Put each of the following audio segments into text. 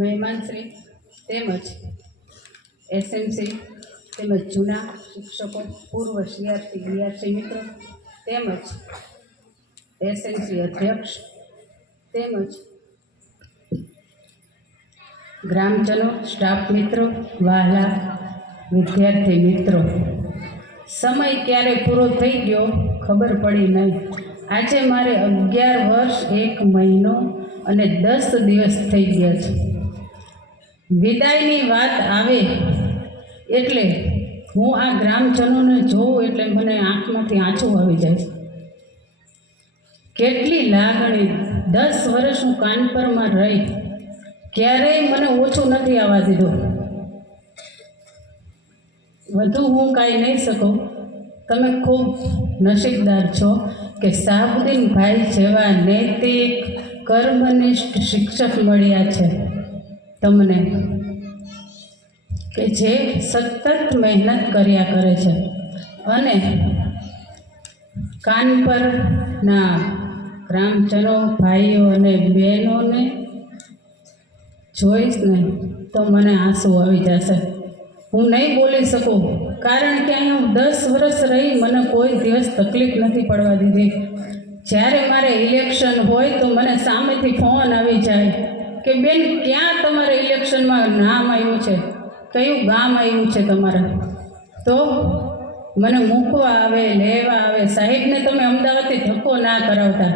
મહેમાનશ્રી તેમજ એસએમસી તેમજ જૂના શિક્ષકો, પૂર્વ સીઆરસી બીઆરસી મિત્રો તેમજ એસએમસી અધ્યક્ષ તેમજ ગ્રામજનો, સ્ટાફ મિત્રો, વહાલા વિદ્યાર્થી મિત્રો, સમય ક્યારે પૂરો થઈ ગયો ખબર પડી નહીં. આજે મારે 11 વર્ષ 1 મહિનો અને 10 દિવસ થઈ ગયા છે. વિદાયની વાત આવે એટલે હું આ ગ્રામજનોને જોઉં એટલે મને આંખમાંથી આંસુ આવી જાય. કેટલી લાગણી! 10 વર્ષ હું કાનપરમાં રહી, ક્યારેય મને ઓછું નથી આવવા દીધું. વધુ હું કાંઈ નહીં શકું. તમે ખૂબ નસીબદાર છો કે શાહબુદ્દીનભાઈ જેવા નૈતિક કર્મનિષ્ઠ શિક્ષક મળ્યા છે તમને, કે જે સતત મહેનત કર્યા કરે છે અને કાનપરના ગ્રામજનો, ભાઈઓ અને બહેનોને જોઈશ ને તો મને આંસુ આવી જશે. હું નહીં બોલી શકું, કારણ કે અહીં હું 10 વર્ષ રહી, મને કોઈ દિવસ તકલીફ નથી પડવા દીધી. જ્યારે મારે ઇલેક્શન હોય તો મને સામેથી ફોન આવી જાય કે બેન, ક્યાં તમારે ઇલેક્શનમાં નામ આવ્યું છે, કયું ગામ આવ્યું છે તમારે, તો મને મૂકવા આવે, લેવા આવે. સાહેબને તમે અમદાવાદથી ધક્કો ના કરાવતા,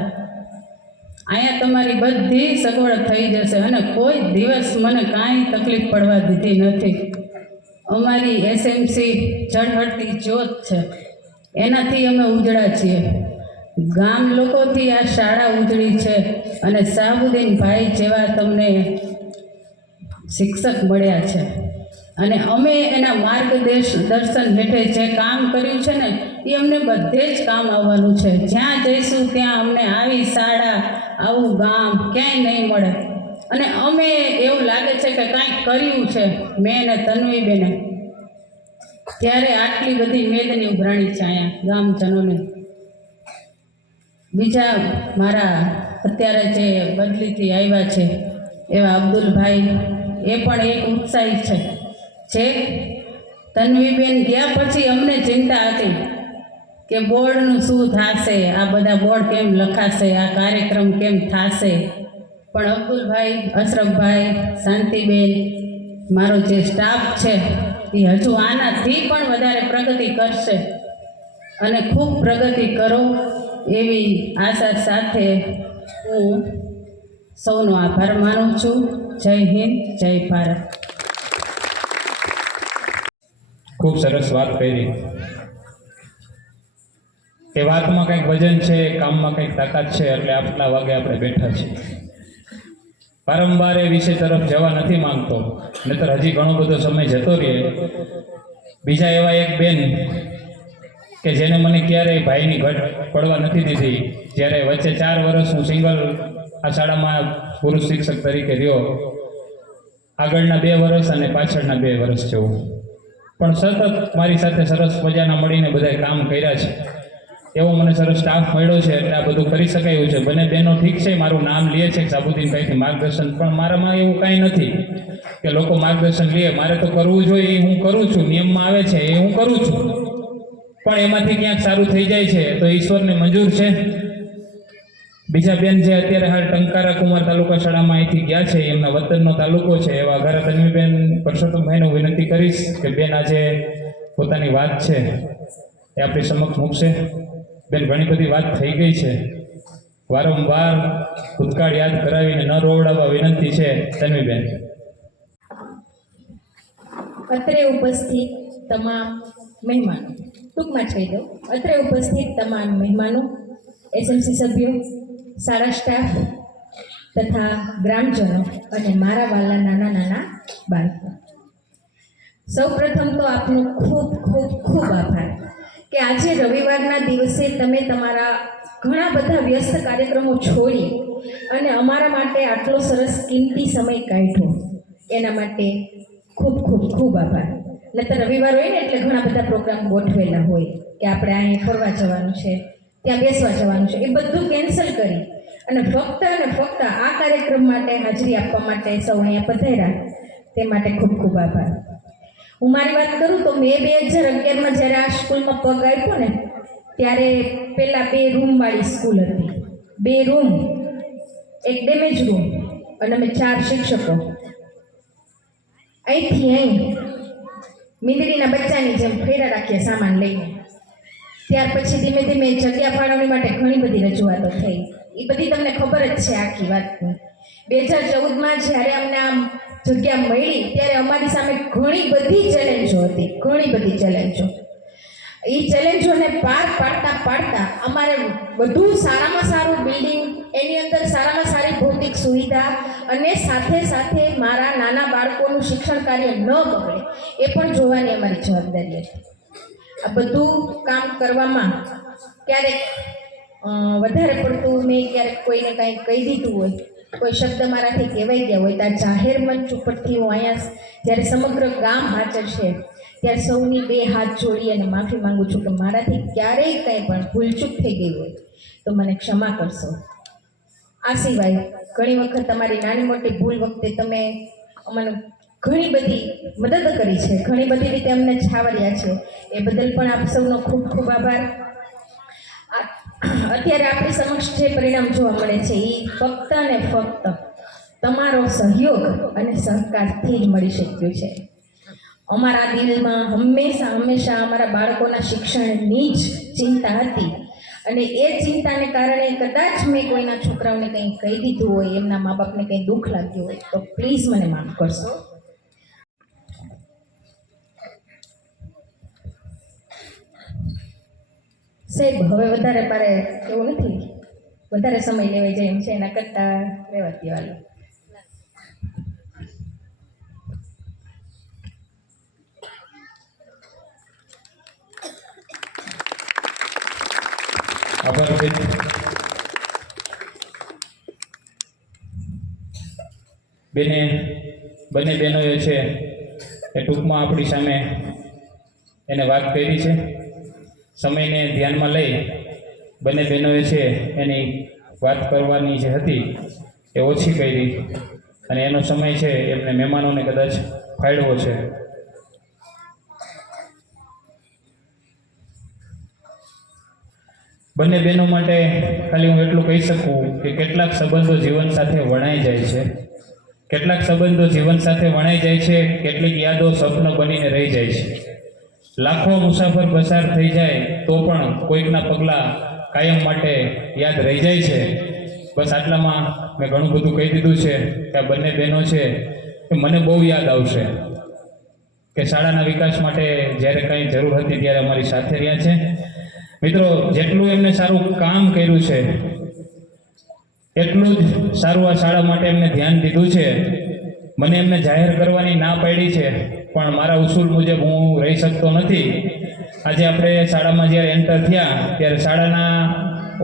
અહીંયા તમારી બધી સગવડ થઈ જશે. અને કોઈ દિવસ મને કાંઈ તકલીફ પડવા દીધી નથી. અમારી એસએમસી ઝળહળતી જ્યોત છે, એનાથી અમે ઉજળા છીએ. ગામ લોકોથી આ શાળા ઉજળી છે અને શાહબુદ્દીનભાઈ જેવા તમને શિક્ષક મળ્યા છે અને અમે એના માર્ગદર્શન હેઠળ જે કામ કર્યું છે ને એ અમને બધે જ કામ આવવાનું છે. જ્યાં જઈશું ત્યાં અમને આવી શાળા, આવું ગામ ક્યાંય નહીં મળે. અને અમે એવું લાગે છે કે કાંઈક કર્યું છે મેં ને તન્વીબેને, ત્યારે આટલી બધી મેદની ઉભરાણી છે અહીંયા ગામજનોને. બીજા મારા અત્યારે જે બદલીથી આવ્યા છે એવા અબ્દુલભાઈ, એ પણ એક ઉત્સાહી છે. જે તન્વીબેન ગયા પછી અમને ચિંતા હતી કે બોર્ડનું શું થશે, આ બધા બોર્ડ કેમ લખાશે, આ કાર્યક્રમ કેમ થશે. પણ અબ્દુલભાઈ, અશરફભાઈ, શાંતિબેન, મારો જે સ્ટાફ છે એ હજુ આનાથી પણ વધારે પ્રગતિ કરશે અને ખૂબ પ્રગતિ કરો એવી આશા સાથે હું સૌનો આભાર માનું છું. જય હિન્દ, જય ભારત. ખૂબ સરસ વાત કરી. એ વાતમાં કંઈક વજન છે, કામમાં કંઈક તાકાત છે, એટલે આટલા વાગે આપણે બેઠા છીએ. વારંવાર એ વિષય તરફ જવા નથી માંગતો, નહીતર હજી ઘણો બધો સમય જતો રહે. બીજા એવા એક બેન કે જેને મને ક્યારેય ભાઈની ઘટ પડવા નથી દીધી. જ્યારે વચ્ચે 4 વર્ષ હું સિંગલ આ શાળામાં પુરુષ શિક્ષક તરીકે રહ્યો, આગળના 2 વર્ષ અને પાછળના 2 વર્ષ જેવું, પણ સતત મારી સાથે સરસ મજાના મળીને બધાએ કામ કર્યા છે. એવો મને સરસ સ્ટાફ મળ્યો છે એટલે આ બધું કરી શકાયું છે. બંને બહેનો ઠીક છે, મારું નામ લે છે શાહબુદ્દીનભાઈથી માર્ગદર્શન, પણ મારામાં એવું કાંઈ નથી કે લોકો માર્ગદર્શન લે. મારે તો કરવું જોઈએ એ હું કરું છું, નિયમમાં આવે છે એ હું કરું છું, પણ એમાંથી ક્યાંક સારું થઈ જાય છે તો ઈશ્વરને મંજૂર છે. બીજા બેન જે અત્યારે હાલ ટંકારા કુમાર તાલુકા શાળામાં અહીંથી ગયા છે, એમના વતનનો તાલુકો છે, એવા ઘરા તન્વીબેન પરસોત્તમભાઈને હું વિનંતી કરીશ કે બેન આજે પોતાની વાત છે એ આપણી સમક્ષ મૂકશે. બેન, ઘણી બધી વાત થઈ ગઈ છે, વારંવાર ભૂતકાળ યાદ કરાવીને ન રોવડાવવા વિનંતી છે. તન્વીબેન. અત્રે ઉપસ્થિત તમામ મહેમાનો, ટૂંકમાં કહી દઉં, અત્રે ઉપસ્થિત તમામ મહેમાનો, એસએમસી સભ્યો, શાળા સ્ટાફ તથા ગ્રામજનો અને મારા વાલા નાના નાના બાળકો, સૌ પ્રથમ તો આપનો ખૂબ ખૂબ ખૂબ આભાર કે આજે રવિવારના દિવસે તમે તમારા ઘણા બધા વ્યસ્ત કાર્યક્રમો છોડી અને અમારા માટે આટલો સરસ કિંમતી સમય કાઢ્યો. એના માટે ખૂબ ખૂબ ખૂબ આભાર. નહીંતર રવિવાર હોય ને એટલે ઘણા બધા પ્રોગ્રામ ગોઠવેલા હોય કે આપણે અહીં ફરવા જવાનું છે, ત્યાં બેસવા જવાનું છે, એ બધું કેન્સલ કરી અને ફક્ત આ કાર્યક્રમ માટે હાજરી આપવા માટે સૌ અહીંયા પધાર્યા તે માટે ખૂબ ખૂબ આભાર. હું મારી વાત કરું તો મેં 2011માં જ્યારે આ સ્કૂલમાં પગ આપ્યો ને ત્યારે પહેલાં 2 રૂમવાળી સ્કૂલ હતી. 2 રૂમ, એક ડેમેજ રૂમ અને અમે 4 શિક્ષકો. અહીંથી અહીં મીંદડીના બચ્ચાની જેમ ફેરા રાખીએ સામાન લઈને. ત્યાર પછી ધીમે ધીમે જગ્યા ફાળવણી માટે ઘણી બધી રજૂઆતો થઈ. એ બધી તમને ખબર જ છે આખી વાતની. 2014માં જ્યારે અમને આમ જગ્યા મળી ત્યારે અમારી સામે ઘણી બધી ચેલેન્જો હતી, ઘણી બધી ચેલેન્જો. એ ચેલેન્જોને પાર પાડતા અમારે વધુ સારામાં સારું બિલ્ડિંગ, એની અંદર સારામાં સારી ભૌતિક સુવિધા અને સાથે સાથે મારા નાના બાળકોનું શિક્ષણ કાર્ય ન બગડે એ પણ જોવાની અમારી જવાબદારી હતી. આ બધું કામ કરવામાં ક્યારેક વધારે પડતું મેં ક્યારેક કોઈને કાંઈ કહી દીધું હોય, કોઈ શબ્દ મારાથી કહેવાઈ ગયા હોય તો આ જાહેર મંચ ઉપરથી હું અહીંયા જ્યારે સમગ્ર ગામ હાજર છે ત્યારે સૌની 2 હાથ જોડી અને માફી માંગુ છું કે મારાથી ક્યારેય કંઈ પણ ભૂલચૂક થઈ ગઈ હોય તો મને ક્ષમા કરશો. આ સિવાય ઘણી વખત તમારી નાની મોટી ભૂલ વખતે તમે અમને ઘણી બધી મદદ કરી છે, ઘણી બધી રીતે અમને છાવર્યા છે, એ બદલ પણ આપ સૌનો ખૂબ ખૂબ આભાર. અત્યારે આપણી સમક્ષ જે પરિણામ જોવા મળે છે એ ફક્ત અને ફક્ત તમારો સહયોગ અને સહકારથી જ મળી શક્યું છે. અમારા દિલમાં હંમેશા અમારા બાળકોના શિક્ષણની જ ચિંતા હતી અને એ ચિંતાને કારણે કદાચ મેં કોઈના છોકરાઓને કંઈ કહી દીધું હોય, એમના મા બાપને કંઈ દુઃખ લાગ્યું હોય તો પ્લીઝ મને માફ કરશો. સાહેબ, હવે વધારે મારે એવું નથી, વધારે સમય લેવાઈ જાય એમ છે, એના કરતાં રહેવા દેવાનું. આભાર બેન. બંને બહેનોએ છે એ ટૂંકમાં આપણી સામે એને વાત કરી છે. સમયને ધ્યાનમાં લઈ બંને બહેનોએ છે એની વાત કરવાની જે હતી એ ઓછી કરી અને એનો સમય છે એમને મહેમાનોને કદાચ ફાળવ્યો છે. બંને બહેનો માટે ખાલી હું એટલું કહી શકું કે કેટલાક સંબંધો જીવન સાથે વણાઈ જાય છે, કેટલાક સંબંધો જીવન સાથે વણાઈ જાય છે, કેટલીક યાદો સ્વપ્ન બનીને રહી જાય છે. લાખો મુસાફર પસાર થઈ જાય તો પણ કોઈકના પગલાં કાયમ માટે યાદ રહી જાય છે. બસ આટલામાં મેં ઘણું બધું કહી દીધું છે કે આ બંને બહેનો છે એ મને બહુ યાદ આવશે કે શાળાના વિકાસ માટે જ્યારે કંઈ જરૂર હતી ત્યારે અમારી સાથે રહ્યા છે. મિત્રો, જેટલું એમને સારું કામ કર્યું છે એટલું જ સારું આ શાળા માટે એમને ધ્યાન દીધું છે. મને એમને જાહેર કરવાની ના પાડી છે પણ મારા ઉસૂલ મુજબ હું રહી શકતો નથી. આજે આપણે શાળામાં જ્યારે એન્ટર થયા ત્યારે શાળાના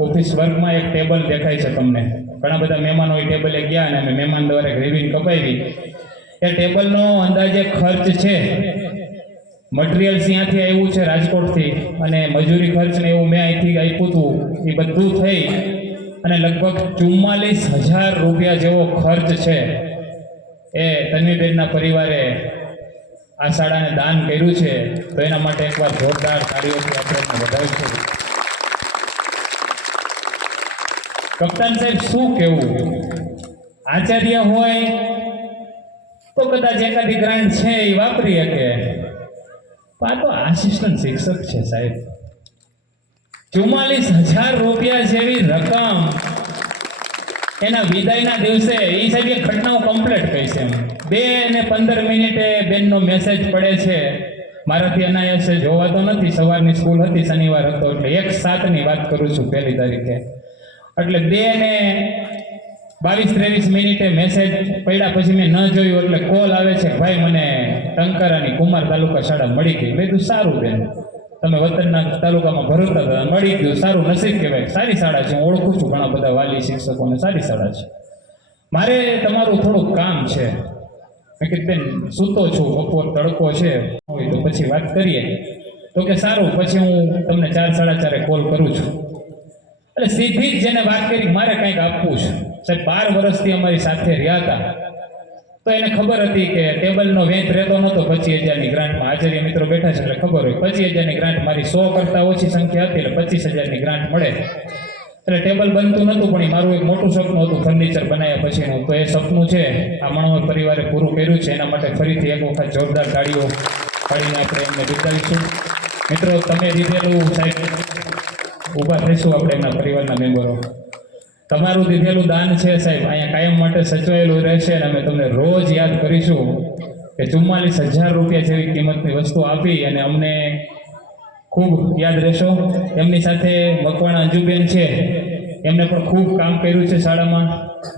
ઓફિસ વર્કમાં એક ટેબલ દેખાય છે તમને. ઘણા બધા મહેમાનો એ ટેબલે ગયા અને અમે મહેમાન દ્વારા ગ્રેવિંગ કપાવી. એ ટેબલનો અંદાજે ખર્ચ છે, મટીરિયલ્સ ત્યાંથી આવ્યું છે રાજકોટથી અને મજૂરી ખર્ચ ને એવું મેં અહીંથી આપ્યું હતું, એ બધું થઈ અને લગભગ 44,000 રૂપિયા જેવો ખર્ચ છે એ તન્વીબેનના પરિવારે આ શાળાને દાન કર્યું છે. તો એના માટે એકવાર જોરદાર તાળીઓથી આપણે વધાવીશું. કપ્તાન સાહેબ, શું કહેવું? આચાર્ય હોય તો કદાચ એકાદી ગ્રાન્ટ છે એ વાપરી શકે, આ તો આસિસ્ટન્ટ શિક્ષક છે સાહેબ. 44,000 રૂપિયા જેવી રકમ એના વિદાયના દિવસે એ સાહેબ એ ઘટનાઓ કમ્પ્લીટ કહી છે. 2:15 બેનનો મેસેજ પડે છે, મારાથી અનાયાસે જોવાતો નથી, સવારની સ્કૂલ હતી, શનિવાર હતો એટલે 1/7ની વાત કરું છું, 1 તારીખે. એટલે 2:22-23 મેસેજ પડ્યા પછી મેં ન જોયું એટલે કોલ આવે છે, ભાઈ મને ટંકારાની કુમાર તાલુકા શાળા મળી ગઈ. મેં કીધું સારું બેન, તમે વતનના તાલુકામાં ભરતા હતા, મળી ગયું, સારું નસીબ કહેવાય. સારી શાળા છે, હું ઓળખું છું ઘણા બધા વાલી શિક્ષકોને, સારી શાળા છે. મારે તમારું થોડુંક કામ છે. મેં કીધું બેન સૂતો છું, બપોર તડકો છે હોય તો પછી વાત કરીએ. તો કે સારું, પછી હું તમને 4-4:30 કોલ કરું છું. એટલે સીધી જ જેને વાત કરી મારે કંઈક આપવું છે. સાહેબ 12 વર્ષથી અમારી સાથે રહ્યા હતા, તો એને ખબર હતી કે ટેબલનો વેચ રહેતો નહોતો 25,000ની ગ્રાન્ટમાં. હાજરી મિત્રો બેઠા છે એટલે ખબર હોય 25,000ની ગ્રાન્ટ, મારી 100 કરતાં ઓછી સંખ્યા હતી એટલે 25,000ની ગ્રાન્ટ મળે. એટલે ટેબલ બનતું નહોતું, પણ એ મારું એક મોટું સપનું હતું ફર્નિચર બનાવ્યા પછીનું. તો એ સપનું છે આ મણવર પરિવારે પૂરું કર્યું છે. એના માટે ફરીથી એક વખત જોરદાર તાળીઓ પાડીને આપણે એમને બિરદાવીશું. મિત્રો, તમે દીધેલું સાહેબ, ઊભા થઈશું આપણે એમના પરિવારના મેમ્બરો. તમારું દીધેલું દાન છે સાહેબ, અહીંયા કાયમ માટે સચવાયેલું રહેશે અને અમે તમને રોજ યાદ કરીશું કે 44,000 રૂપિયા જેવી કિંમતની વસ્તુ આપી અને અમને ખૂબ યાદ રહેશો. એમની સાથે મકવાણા અંજુબેન છે, એમને પણ ખૂબ કામ કર્યું છે શાળામાં.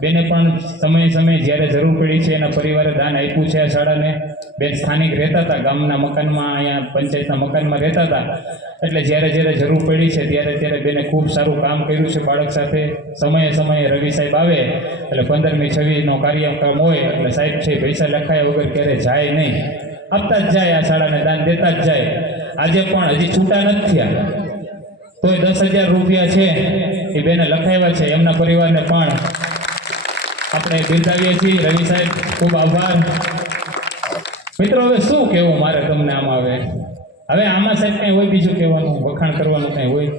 બેને પણ સમયે જ્યારે જરૂર પડી છે એના પરિવારે દાન આપ્યું છે આ શાળાને. બેન સ્થાનિક રહેતા હતા, ગામના મકાનમાં, અહીંયા પંચાયતના મકાનમાં રહેતા હતા. એટલે જ્યારે જરૂર પડી છે ત્યારે બેને ખૂબ સારું કામ કર્યું છે બાળક સાથે. સમયે રવિ સાહેબ આવે એટલે 15મી 26નો કાર્યક્રમ હોય એટલે સાહેબ છે પૈસા લખાયા વગર ક્યારે જાય નહીં, આપતા જ જાય, આ શાળાને દાન દેતા જ જાય. આજે પણ હજી છૂટા નથી થયા, તોય 10,000 રૂપિયા છે એ બેને લખાવ્યા છે. એમના પરિવારને પણ આપણે બિરદાવીએ છીએ. રવિ સાહેબ, ખૂબ આભાર. મિત્રો, હવે શું કહેવું મારે તમને આમાં? હવે આમાં સાહેબ કંઈ હોય બીજું કહેવાનું, વખાણ કરવાનું કંઈ હોય?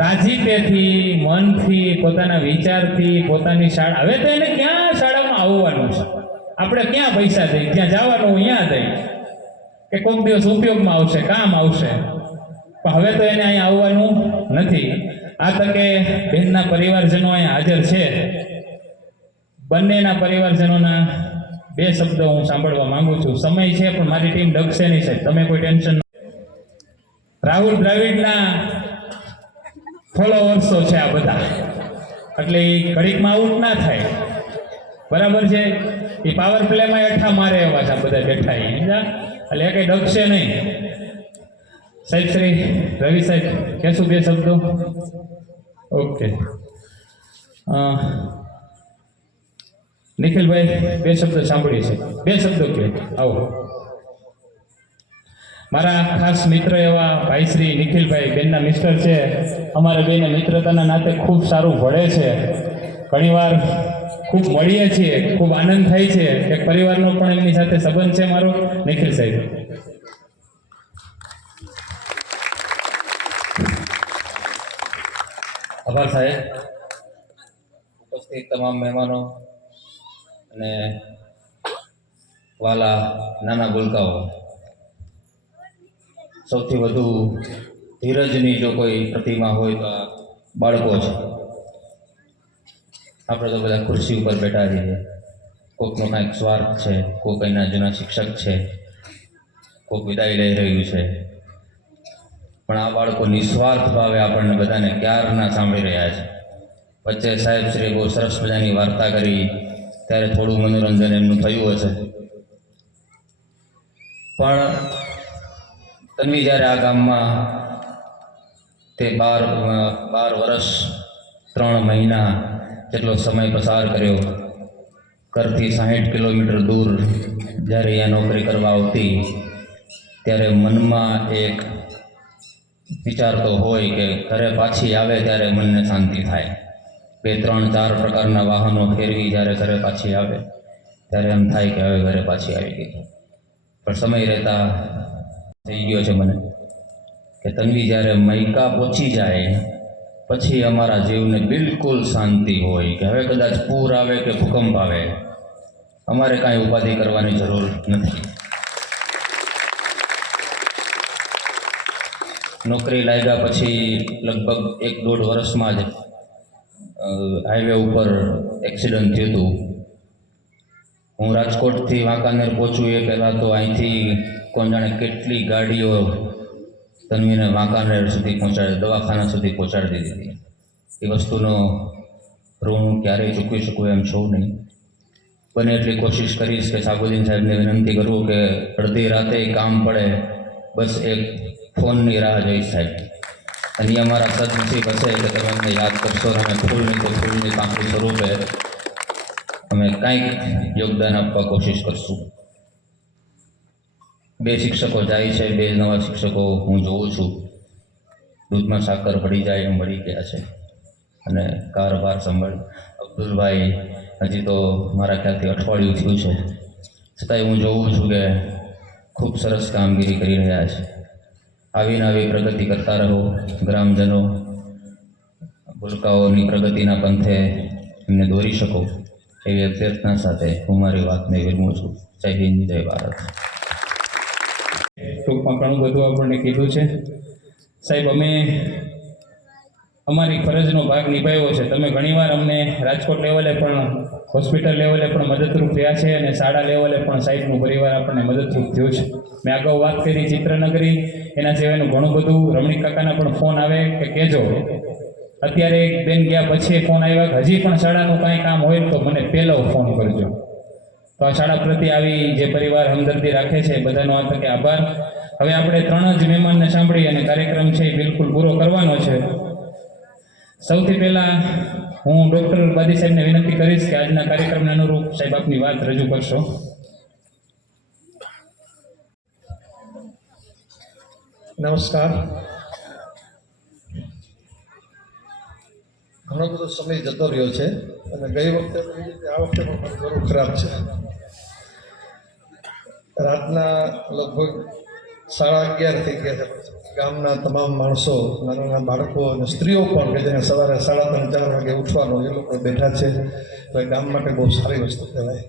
રાજીપેથી, મનથી, પોતાના વિચારથી, પોતાની શાળા, હવે તો એને ક્યાં શાળામાં આવવાનું છે? આપણે ક્યાં પૈસા દઈ, જ્યાં જવાનું અહીંયા દઈ કે કોઈક દિવસ ઉપયોગમાં આવશે, કામ આવશે, પણ હવે તો એને અહીંયા આવવાનું નથી. આ તકે બહેનના પરિવારજનો અહીંયા હાજર છે, બંનેના પરિવારજનોના 2 શબ્દો હું સાંભળવા માંગુ છું. સમય છે પણ મારી ટીમ ડગશે નહીં સાહેબ, તમે કોઈ ટેન્શન. રાહુલ દ્રાવિડના ફોલોવર્સો છે આ બધા, એટલે એ ઘડીકમાં આઉટ ના થાય, બરાબર છે? એ પાવર પ્લેમાં એઠા મારે એવા છે બધા બેઠા, એટલે એ કંઈ ડગશે નહીં. સાહેબ શ્રી રવિ સાહેબ કહેશું 2 શબ્દો? ઓકે. નિખિલભાઈ 2 શબ્દો સાંભળીએ છે, 2 શબ્દો કે આવો. મારા ખાસ મિત્ર એવા ભાઈ શ્રી નિખિલભાઈ, બેનના મિસ્ટર છે. અમારા બેને મિત્રતાના નાતે ખૂબ સારું ભળે છે, ઘણીવાર ખૂબ મળીએ છીએ, ખૂબ આનંદ થાય છે. એક પરિવારનો પણ એમની સાથે સંબંધ છે મારો. નિખિલ સાહેબ. આભાર સાહેબ. ઉપસ્થિત તમામ મહેમાનો અને વાલા નાના ગુલકાઓ, સૌથી વધુ ધીરજની જો કોઈ પ્રતિમા હોય તો આ બાળકો છે. આપણે તો બધા ખુરશી ઉપર બેઠા છીએ, કોઈકનો કાંઈક સ્વાર્થ છે, કોઈ કંઈના જૂના શિક્ષક છે, કોઈક વિદાય લઈ રહ્યું છે, પણ આ બાળકો નિસ્વાર્થ ભાવે આપણને બધાને ક્યારના સાંભળી રહ્યા છે. વચ્ચે સાહેબ શ્રી બહુ સરસ મજાની વાર્તા કરી, ત્યારે થોડું મનોરંજન એમનું થયું હશે, પણ તન્વી જ્યારે આ ગામમાં તે 12 વર્ષ 3 મહિના જેટલો સમય પસાર કર્યો, ઘરથી 60 કિલોમીટર દૂર જ્યારે અહીંયા નોકરી કરવા આવતી, ત્યારે મનમાં એક વિચાર તો હોય કે ઘરે પાછી આવે ત્યારે મનને શાંતિ થાય. 2, 3, 4 પ્રકારના વાહનો ફેરવી જ્યારે ઘરે પાછી આવે ત્યારે એમ થાય કે હવે ઘરે પાછી આવી ગઈ. પણ સમય રહેતા થઈ ગયો છે મને કે તન્વી જ્યારે મૈકા પહોંચી જાય પછી અમારા જીવને બિલકુલ શાંતિ હોય કે હવે કદાચ પૂર આવે કે ભૂકંપ આવે, અમારે કાંઈ ઉપાધિ કરવાની જરૂર નથી. નોકરી લાગ્યા પછી લગભગ 1-1.5 વર્ષમાં જ હાઈવે ઉપર એક્સિડન્ટ થયું હતું. હું રાજકોટથી વાંકાનેર પહોંચું એ પહેલાં તો અહીંથી કોણ જાણે કેટલી ગાડીઓ તન્વીને વાંકાનેર સુધી પહોંચાડી, દવાખાના સુધી પહોંચાડી દીધી. એ વસ્તુનો ઋણ ક્યારેય ચૂકવી શકું એમ છું નહીં. બને એટલી કોશિશ કરીશ કે સાબુદ્દીન સાહેબને વિનંતી કરું કે અડધી રાતે કામ પડે બસ એક ફોનની રાહ જોઈશ સાહેબ. અને એ અમારા સદનસીબ હશે કે તમે અમને યાદ કરશો અને ફૂલની તો ફૂલની પાંખડી સ્વરૂપે અમે કાંઈક યોગદાન આપવા કોશિશ કરશું. 2 શિક્ષકો જાય છે, 2 નવા શિક્ષકો હું જોઉં છું. દૂધમાં સાકર ભળી જાય એમ ભળી ગયા છે. અને કારભાર સંભાળ અબ્દુલભાઈ હજી તો મારા ખ્યાલથી અઠવાડિયું થયું છે, છતાંય હું જોઉં છું કે ખૂબ સરસ કામગીરી કરી રહ્યા છે. આવીને આવી પ્રગતિ કરતા રહો. ગ્રામજનો ભૂલકાઓની પ્રગતિના પંથે એમને દોરી શકો એવી અભ્યર્થના સાથે હું મારી વાતને વિરમું છું. જય હિન્દ, જય ભારત. ટૂંકમાં ઘણું બધું આપણને કીધું છે. સાહેબ, અમે અમારી ફરજનો ભાગ નિભાવ્યો છે. તમે ઘણીવાર અમને રાજકોટ લેવલે પણ, હોસ્પિટલ લેવલે પણ મદદરૂપ થયા છે અને શાળા લેવલે પણ સાહેબનું પરિવાર આપણને મદદરૂપ થયું છે. મેં અગાઉ વાત કરી ચિત્રનગરી, એના સિવાયનું ઘણું બધું. રમણીક કાકાના પણ ફોન આવે કે કહેજો. અત્યારે એક બેન ગયા પછી ફોન આવ્યા કે હજી પણ શાળાનું કાંઈ કામ હોય તો મને પહેલો ફોન કરજો. તો આ શાળા પ્રત્યે આવી જે પરિવાર હમદર્દી રાખે છે, બધાનો આ તકે આભાર. હવે આપણે 3 જ મહેમાનને સાંભળી અને કાર્યક્રમ છે એ બિલકુલ પૂરો કરવાનો છે. સૌથી પહેલાં હું ડૉક્ટર બાદી સાહેબને વિનંતી કરીશ કે આજના કાર્યક્રમને અનુરૂપ સાહેબ આપની વાત રજૂ કરશો. નમસ્કાર. ઘણો બધો સમય જતો રહ્યો છે અને ગઈ વખતે આ વખતે પણ મારું ઘણું ખરાબ છે. રાતના લગભગ 11:30 થઈ ગયા છે. ગામના તમામ માણસો, નાના નાના બાળકો અને સ્ત્રીઓ પણ કે જેને સવારે 3:30-4 વાગે ઉઠવાનું, એ લોકો બેઠા છે. તો એ ગામ માટે બહુ સારી વસ્તુ કહેવાય.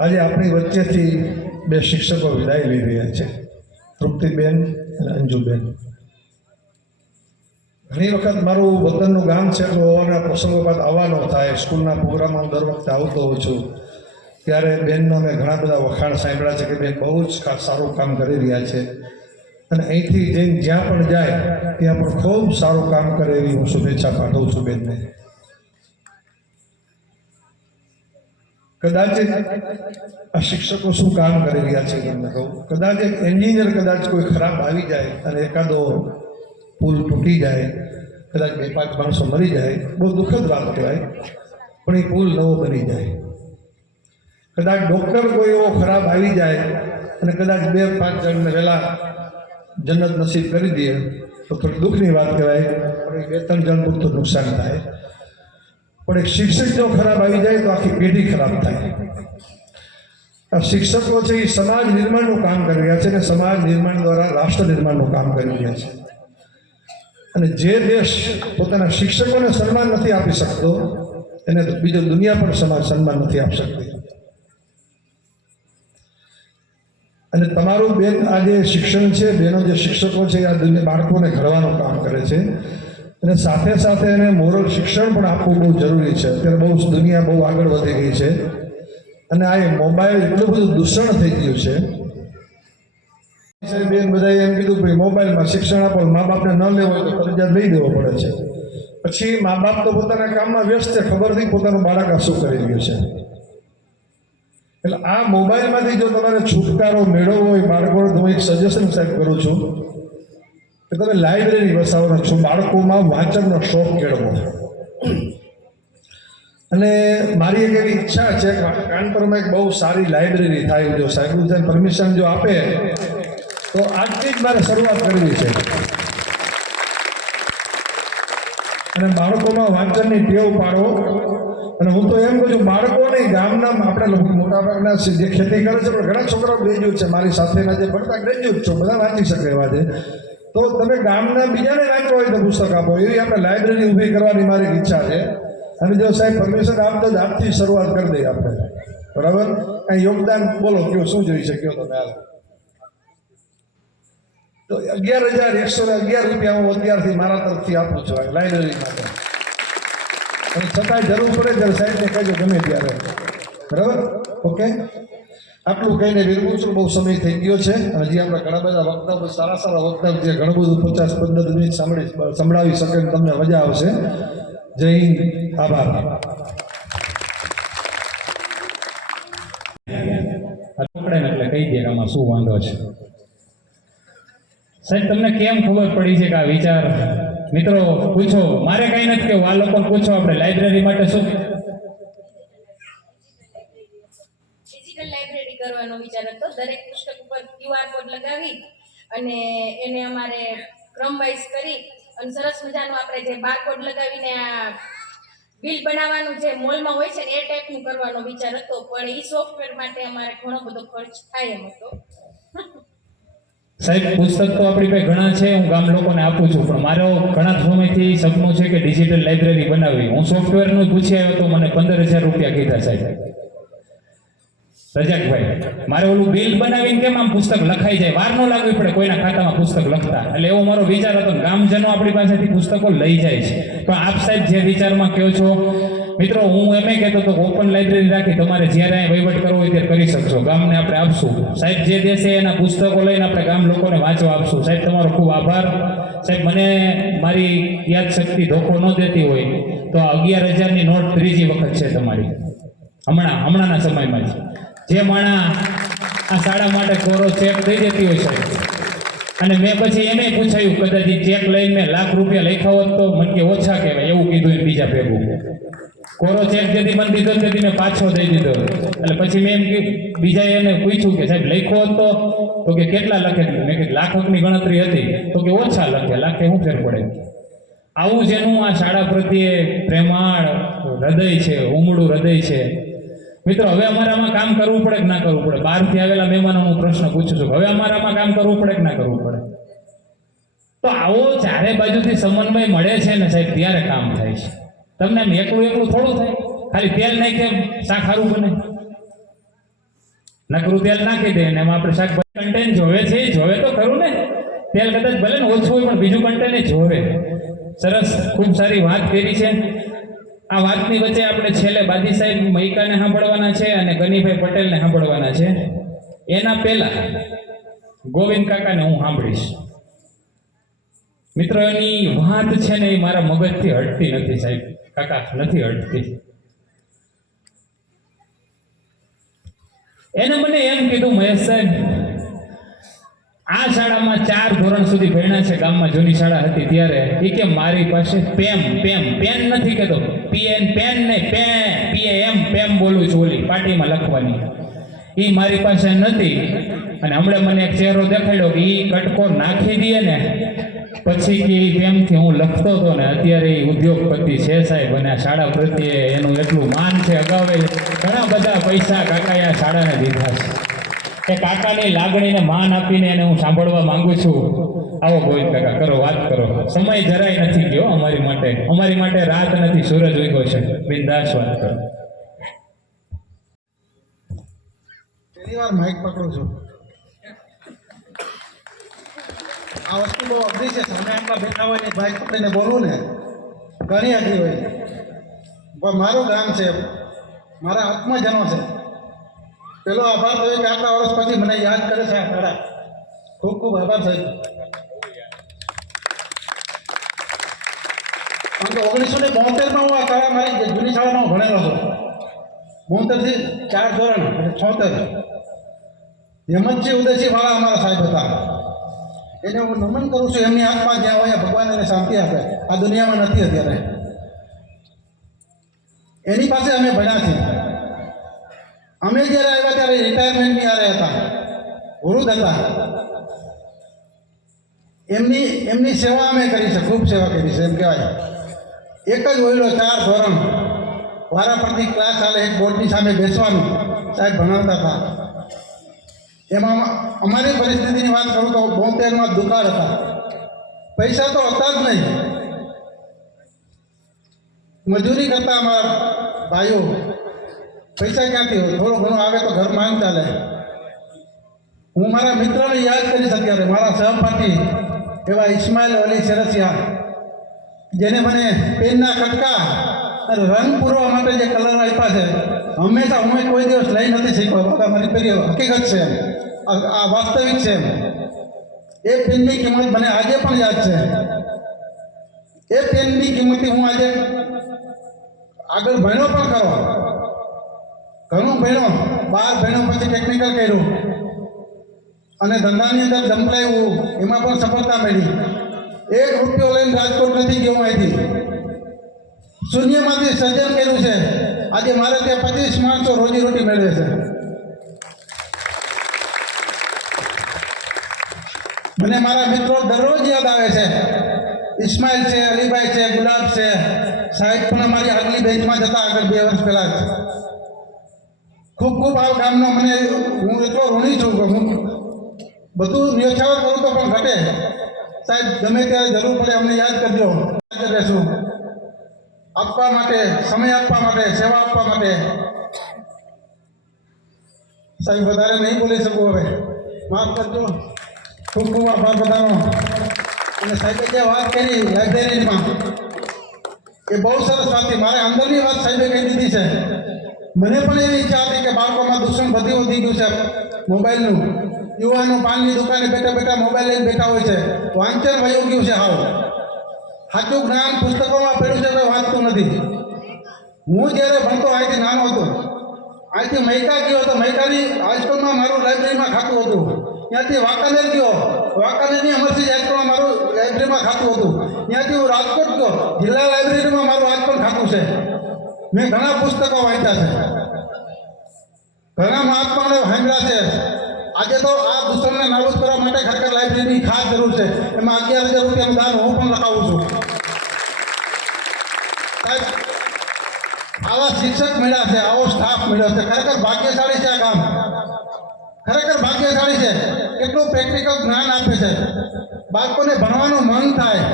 આજે આપણી વચ્ચેથી 2 શિક્ષકો વિદાય લઈ રહ્યા છે, તૃપ્તિબેન અને અંજુબેન. ઘણી વખત મારું વતનનું ગામ છે તો ઓના પ્રસંગો બાદ આવવાનો થાય. સ્કૂલના પ્રોગ્રામમાં દર વખતે આવતો હોઉં છું. ત્યારે બેનના મેં ઘણા બધા વખાણ સાંભળ્યા છે કે બેન બહુ જ સારું કામ કરી રહ્યા છે અને અહીંથી જઈને જ્યાં પણ જાય ત્યાં પણ ખૂબ સારું કામ કરે એવી હું શુભેચ્છા પાઠવું છું બેનને. કદાચ આ શિક્ષકો શું કામ કરી રહ્યા છે તમને કહું. કદાચ એક એન્જિનિયર કદાચ કોઈ ખરાબ આવી જાય અને એકાદો પુલ તૂટી જાય, કદાચ 2-5 માણસો મરી જાય, બહુ દુઃખદ વાત કહેવાય, પણ એ પુલ નવો બની જાય. કદાચ ડૉક્ટર કોઈ એવો ખરાબ આવી જાય અને કદાચ 2-5 જણને વહેલા જન્નત નસીબ કરી દે તો થોડી દુઃખની વાત કહેવાય, પણ 2-3 જણ પૂરતું નુકસાન થાય. પણ એક શિક્ષક જો ખરાબ આવી જાય તો આખી પેઢી ખરાબ થાય. આ શિક્ષકો છે એ સમાજ નિર્માણનું કામ કરી રહ્યા છે અને સમાજ નિર્માણ દ્વારા રાષ્ટ્ર નિર્માણનું કામ કરી રહ્યા છે. અને જે દેશ પોતાના શિક્ષકોને સન્માન નથી આપી શકતો એને બીજો દુનિયા પણ સમાજ સન્માન નથી આપી શકતી. અને તમારું બેન આ જે શિક્ષણ છે, બેનો જે શિક્ષકો છે આ દુનિયા બાળકોને ઘડવાનું કામ કરે છે અને સાથે સાથે એને મોરલ શિક્ષણ પણ આપવું બહુ જરૂરી છે. અત્યારે બહુ દુનિયા બહુ આગળ વધી ગઈ છે અને આ મોબાઈલ એટલું બધું દૂષણ થઈ ગયું છે. બેન બધાએ એમ કીધું ભાઈ મોબાઈલમાં શિક્ષણ આપો, મા બાપને ન લેવો હોય તો ફરજિયાત લઈ દેવો પડે છે. પછી મા બાપ તો પોતાના કામમાં વ્યસ્ત છે, ખબર નહીં પોતાનું બાળક આ શું કરી રહ્યું છે. એટલે આ મોબાઈલમાંથી જો તમારે છુટકારો મેળવવો હોય બાળકોને, તો હું એક સજેશન સાહેબ કરું છું કે તમે લાઇબ્રેરી વસાવવાનો છો. બાળકોમાં વાંચનનો શોખ કેળવો. અને મારી એક એવી ઈચ્છા છે કે કાનપુરમાં એક બહુ સારી લાઇબ્રેરી થાય. જો સાહેબ પરમિશન જો આપે તો આજથી જ મારે શરૂઆત કરવી છે અને બાળકોમાં વાંચનની ટેવ પાડો. અને હું તો એમ કહું છું બાળકોને ગામના આપણે લોકો મોટાભાગના જે ખેતી કરે છે પણ ઘણા છોકરાઓ ગ્રેજ્યુએટ છે, મારી સાથેના જે ભણતા ગ્રેજ્યુએટ છો, બધા વાંચી શકે એવા છે. તો તમે ગામના બીજાને વાંચવા હોય તો પુસ્તક આપો. એવી આપણે લાઇબ્રેરી ઊભી કરવાની મારી ઈચ્છા છે. અને જો સાહેબ પરમિશન આપતો જ આજથી શરૂઆત કરી દઈએ આપણે, બરાબર? કાંઈ યોગદાન બોલો, કયો શું જોઈ શક્યો તમે? હાલ તો 11,111 રૂપિયા હું અત્યારથી મારા તરફથી આપું છું લાઇબ્રેરી માટે. અને છતાંય જરૂર પડે ત્યારે સાહેબને કહેજો ગમે ત્યારે, બરાબર? ઓકે, આટલું કહીને વિરમું છું. બહુ સમય થઈ ગયો છે અને હજી આપણે ઘણા બધા વક્તવ્ય, સારા સારા વક્તવ્ય જે ઘણું બધું 50-15 મિનિટ સંભળાવી શકે તમને મજા આવશે. જય હિન્દ, આભાર. એટલે કહી દે આમાં શું વાંધો છે. સાહેબ, તમને કેમ ખબર પડી છે કે આ વિચાર? મિત્રો પૂછો, મારે કઈ નથી કેવું, આ લોકો પૂછો. આપણે લાઇબ્રેરી માટે શું ડિજિટલ લાઇબ્રેરી કરવાનો વિચાર હતો. દરેક પુસ્તક ઉપર QR કોડ લગાવી અને એને અમારે ક્રમ વાઇઝ કરી અને સરસ મજાનું આપણે જે બારકોડ લગાવીને આ બિલ બનાવવાનું જે મોલમાં હોય છે ને એ ટાઈપનું કરવાનો વિચાર હતો, પણ એ સોફ્ટવેર માટે અમારે ઘણો બધો ખર્ચ થાય એમ હતો. સાહેબ પુસ્તક તો આપણી પાસે ઘણા છે, હું ગામ લોકોને આપું છું, પણ મારો ઘણા સમયથી સપનું છે કે ડિજિટલ લાઇબ્રેરી બનાવવી. હું સોફ્ટવેરનું પૂછી આવ્યો તો મને 15,000 રૂપિયા કીધા સાહેબ. રજાકભાઈ, મારે ઓલું બિલ બનાવીને કેમ આમ પુસ્તક લખાઈ જાય, વાર ન લાગવી પડે કોઈના ખાતામાં પુસ્તક લખતા. એટલે એવો મારો વિચાર હતો. ગામજનો આપણી પાસેથી પુસ્તકો લઈ જાય છે, પણ આપ સાહેબ જે વિચારમાં કહો છો મિત્રો, હું એમ કહેતો હતો ઓપન લાઇબ્રેરી રાખી તમારે જ્યારે અહીં વહીવટ કરવો હોય ત્યારે કરી શકશો. ગામને આપણે આપશું. સાહેબ જે દેશે એના પુસ્તકો લઈને આપણે ગામ લોકોને વાંચવા આપશું. સાહેબ તમારો ખૂબ આભાર. સાહેબ મને મારી યાદ શક્તિ ધોખો ન દેતી હોય તો આ 11,000ની નોટ ત્રીજી વખત છે તમારી, હમણાંના સમયમાં જે માણા આ શાળા માટે કોરો ચેક દઈ દેતી હોય સાહેબ, અને મેં પછી એને પૂછાયું કદાચ ચેક લઈને મેં લાખ રૂપિયા લખ્યા હોત તો મને કે ઓછા કહેવાય એવું કીધું બીજા ભેગું. કોરો ચેક જેથી મને દીધો તેથી મેં પાછો દઈ દીધો. એટલે પછી મેં એમ બીજા એને પૂછ્યું કે સાહેબ લખ્યો હતો તો કે કેટલા લખે? મેં કીધું લાખોની ગણતરી હતી તો કે ઓછા લખે, લાખે શું ફેર પડે? આવું જેનું આ શાળા પ્રત્યે પ્રેમાળ હૃદય છે, ઉમળું હૃદય છે. મિત્રો, હવે અમારે આમાં કામ કરવું પડે કે ના કરવું પડે? બહારથી આવેલા મહેમાનો હું પ્રશ્ન પૂછું છું, હવે અમારે આમાં કામ કરવું પડે કે ના કરવું પડે? તો આવો ચારે બાજુથી સમન્વય મળે છે ને સાહેબ, ત્યારે કામ થાય છે. તમને એમ એકલું થોડું થાય? ખાલી તેલ નાખે શાક સારું બને? નકરું તેલ નાખી દે ને એમાં આપણે શાકભાજી કન્ટેન્ટ જોવે છે, એ જોવે તો ખરું ને. તેલ કદાચ ભલે ને ઓછું હોય પણ બીજું કન્ટેન્ટ એ જોવે. સરસ, ખૂબ સારી વાત કરી છે. આ વાતની વચ્ચે આપણે છેલ્લે બાદી સાહેબ મૈકાને સાંભળવાના છે અને ગનીભાઈ પટેલને સાંભળવાના છે. એના પહેલા ગોવિંદ કાકાને હું સાંભળીશ. મિત્રો, એની વાત છે ને એ મારા મગજથી હટતી નથી સાહેબ. કાકા નથી હટતી. એને મને એમ કીધું, મહેશ સાહેબ આ શાળામાં 4 ધોરણ સુધી ભણ્યા છે, ગામમાં જૂની શાળા હતી ત્યારે. એ કે મારી પાસે પેન નથી કહેતો, પેન ને પેમ બોલું છું, ઓલી પાટીમાં લખવાની. એ મારી પાસે નથી. અને હમણાં મને એક ચહેરો દેખાડ્યો કે એ કટકો નાખી દે ને પછી કે પેમથી હું લખતો હતો ને અત્યારે એ ઉદ્યોગપતિ છે સાહેબ. અને આ શાળા પ્રત્યે એનું એટલું માન છે. અગાઉ ઘણા બધા પૈસા કાકાએ આ શાળાને દીધા છે. એ કાકાની લાગણીને માન આપીને એને હું સાંભળવા માંગુ છું. આવો ગોવિંદ કાકા, કરો, વાત કરો. સમય જરાય નથી ગયો અમારી માટે રાત નથી, સૂરજ ઉગ્યો છે. બિંદાસ વાત કરો. પહેલી વાર માઇક પકડું છું. આ વસ્તુ બહુ અઘરી છે. સામે આટલા બેઠા હોય ને માઇક પકડીને બોલવું ને ઘણી અઘરી હોય. પણ મારું ગામ છે, મારા આત્મજનો છે. પેલો આભાર થયો કે આટલા વર્ષ પછી મને યાદ કરે છે આ શાળા. ખૂબ ખૂબ આભાર સાહેબ. કારણ કે 1972માં હું આ શાળા, મારી જૂની શાળામાં ભણેલો હતો. 72થી 4 ધોરણ એટલે 76. હેમંતજી ઉદયસિંહ વાળા અમારા સાહેબ હતા. એને હું નમન કરું છું. એમની આત્મા જ્યાં હોય ભગવાન એને શાંતિ આપે. આ દુનિયામાં નથી અત્યારે. એની પાસે અમે ભણ્યા છીએ. અમે જ્યારે આવ્યા ત્યારે રિટાયરમેન્ટની આરે હતા, વૃદ્ધ હતા. એમની સેવા અમે કરી છે, ખૂબ સેવા કરી છે એમ કહેવાય. એક જ ઓયડો 4 ધોરણ વારા પરથી ક્લાસ ચાલે, એક બોર્ડની સામે બેસવાનું સાહેબ ભણાવતા હતા. એમાં અમારી પરિસ્થિતિની વાત કરું તો 72માં દુકાળ હતા. પૈસા તો હતા જ નહીં. મજૂરી કરતા અમારા ભાઈઓ. પૈસા ક્યાંથી હોય? થોડું ઘણું આવે તો ઘર માંગ ચાલે. હું મારા મિત્રને યાદ કરીશ અત્યારે, મારા સહપાઠી એવા ઇસ્માઇલ અલી સરસિયા, જેને મને પેનના કટકા અને રંગ પૂરવા માટે જે કલર આપ્યા છે. હંમેશા હું કોઈ દિવસ લઈ નથી શીખ્યો. બધા મારી પેલી હકીકત છે, આ વાસ્તવિક છે. એ પેનની કિંમત મને આજે પણ યાદ છે. એ પેનની કિંમતથી હું આજે આગળ ભણ્યો પણ કરો, ઘણું ભણ્યો. 12 ભણ્યો પછી ટેકનિકલ કર્યું અને ધંધાની અંદર જંપલાવ્યું, એમાં પણ સફળતા મળી. 1 રૂપિયો લઈને રાજકોટ નથી ગયો અહીંથી. શૂન્યમાંથી સર્જન કર્યું છે. આજે મારે ત્યાં 25 માણસો રોજીરોટી મેળવે છે. મને મારા મિત્રો દરરોજ યાદ આવે છે ઇસ્માઇલ છે, અલીભાઈ છે, ગુલાબ છે, સાહેબ પણ અમારી આગલી બેન્ચમાં જતા આગળ 2 વર્ષ પહેલાં જ. ખૂબ ખૂબ આ ગામનો મને હું એટલો ઋણી છું કે હું બધું ન્યોછાવર કરું તો પણ ઘટે. સાહેબ ગમે ત્યારે જરૂર પડે અમને યાદ કરજો. હાજર રહેશું આપવા માટે, સમય આપવા માટે, સેવા આપવા માટે. સાહેબ વધારે નહીં બોલી શકું, હવે માફ કરજો. ખૂબ ખૂબ આભાર બધાનો. અને સાહેબે જે વાત કરી લાઇબ્રેરીમાં એ બહુ સરસ વાત હતી. મારે અંદરની વાત સાહેબે કહી દીધી છે. મને પણ એવી ઈચ્છા હતી કે બાળકોમાં દૂષણ વધી ગયું છે મોબાઈલનું. યુવાનો પાનની દુકાને બેઠા બેઠા મોબાઈલ લઈને બેઠા હોય છે. વાંચન વયું ગયું છે. હાવ સાચું જ્ઞાન પુસ્તકોમાં પડ્યું છે, કોઈ વાંચતું નથી. હું જ્યારે ભણતો અહીંથી નાનો હતો, અહીંથી મૈકા ગયો તો મૈકાની હાઈસ્કૂલમાં મારું લાઇબ્રેરીમાં ખાતું હતું. ત્યાંથી વાંકાનેર ગયો, વાંકાનેરની અમરસિંહ હાઈસ્કૂલમાં મારું લાઇબ્રેરીમાં ખાતું હતું. ત્યાંથી હું રાજકોટ ગયો, જિલ્લા લાઇબ્રેરીમાં મારું આજ પણ ખાતું છે. મેં ઘણા પુસ્તકો વાંચ્યા છે, ઘણા મહાત્માઓને સાંભળ્યા છે. આજે તો આ દૂષણને નાબૂદ કરવા માટે ખરેખર લાઇબ્રેરીની ખાસ જરૂર છે. એમાં 11,000 રૂપિયાનું દાન હું પણ લખાવું છું. સાહેબ આવા શિક્ષક મળ્યા છે, આવો સ્ટાફ મળ્યો છે. ખરેખર ભાગ્યશાળી છે આ ગામ, ખરેખર ભાગ્યશાળી છે. કેટલું પ્રેક્ટિકલ જ્ઞાન આપે છે, બાળકોને ભણવાનું મન થાય.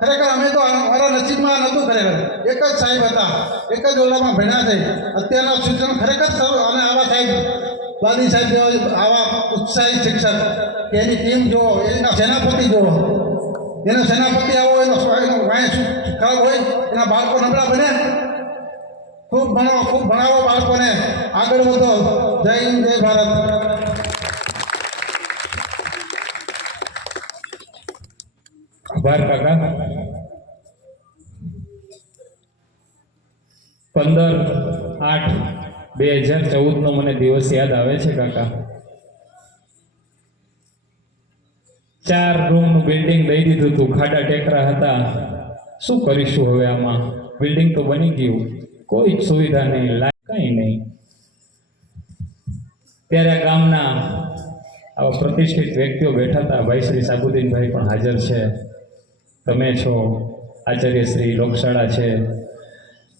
ખરેખર અમે તો અમારા નસીબમાં નહોતું. ખરેખર એક જ સાહેબ હતા, એક જ ઓલામાં ભણ્યા છે. અત્યારના શિક્ષણ ખરેખર અને આવા સાહેબ વાદી સાહેબ આવા ઉત્સાહી શિક્ષક કે એની ટીમ જુઓ, એના સેનાપતિ જુઓ. એનો સેનાપતિ આવો, એનો વાંચ ખરાબ હોય, એના બાળકો નબળા બને. ખૂબ ભણો, ખૂબ ભણાવો બાળકોને, આગળ વધો. જય હિન્દ, જય ભારત. આભાર કાકા. 15/8/2014 મને દિવસ યાદ આવે છે કાકા. 4 રૂમનું બિલ્ડિંગ દઈ દીધું હતું, ખાડા ટેકરા હતા. શું કરીશું હવે આમાં? બિલ્ડિંગ તો બની ગયું, કોઈ જ સુવિધા નહીં, કંઈ નહીં. ત્યારે આ ગામના આવા પ્રતિષ્ઠિત વ્યક્તિઓ બેઠા હતા. ભાઈ શ્રી સાબુદ્દીનભાઈ પણ હાજર છે, તમે છો, આચાર્ય શ્રી લોકશાળા છે,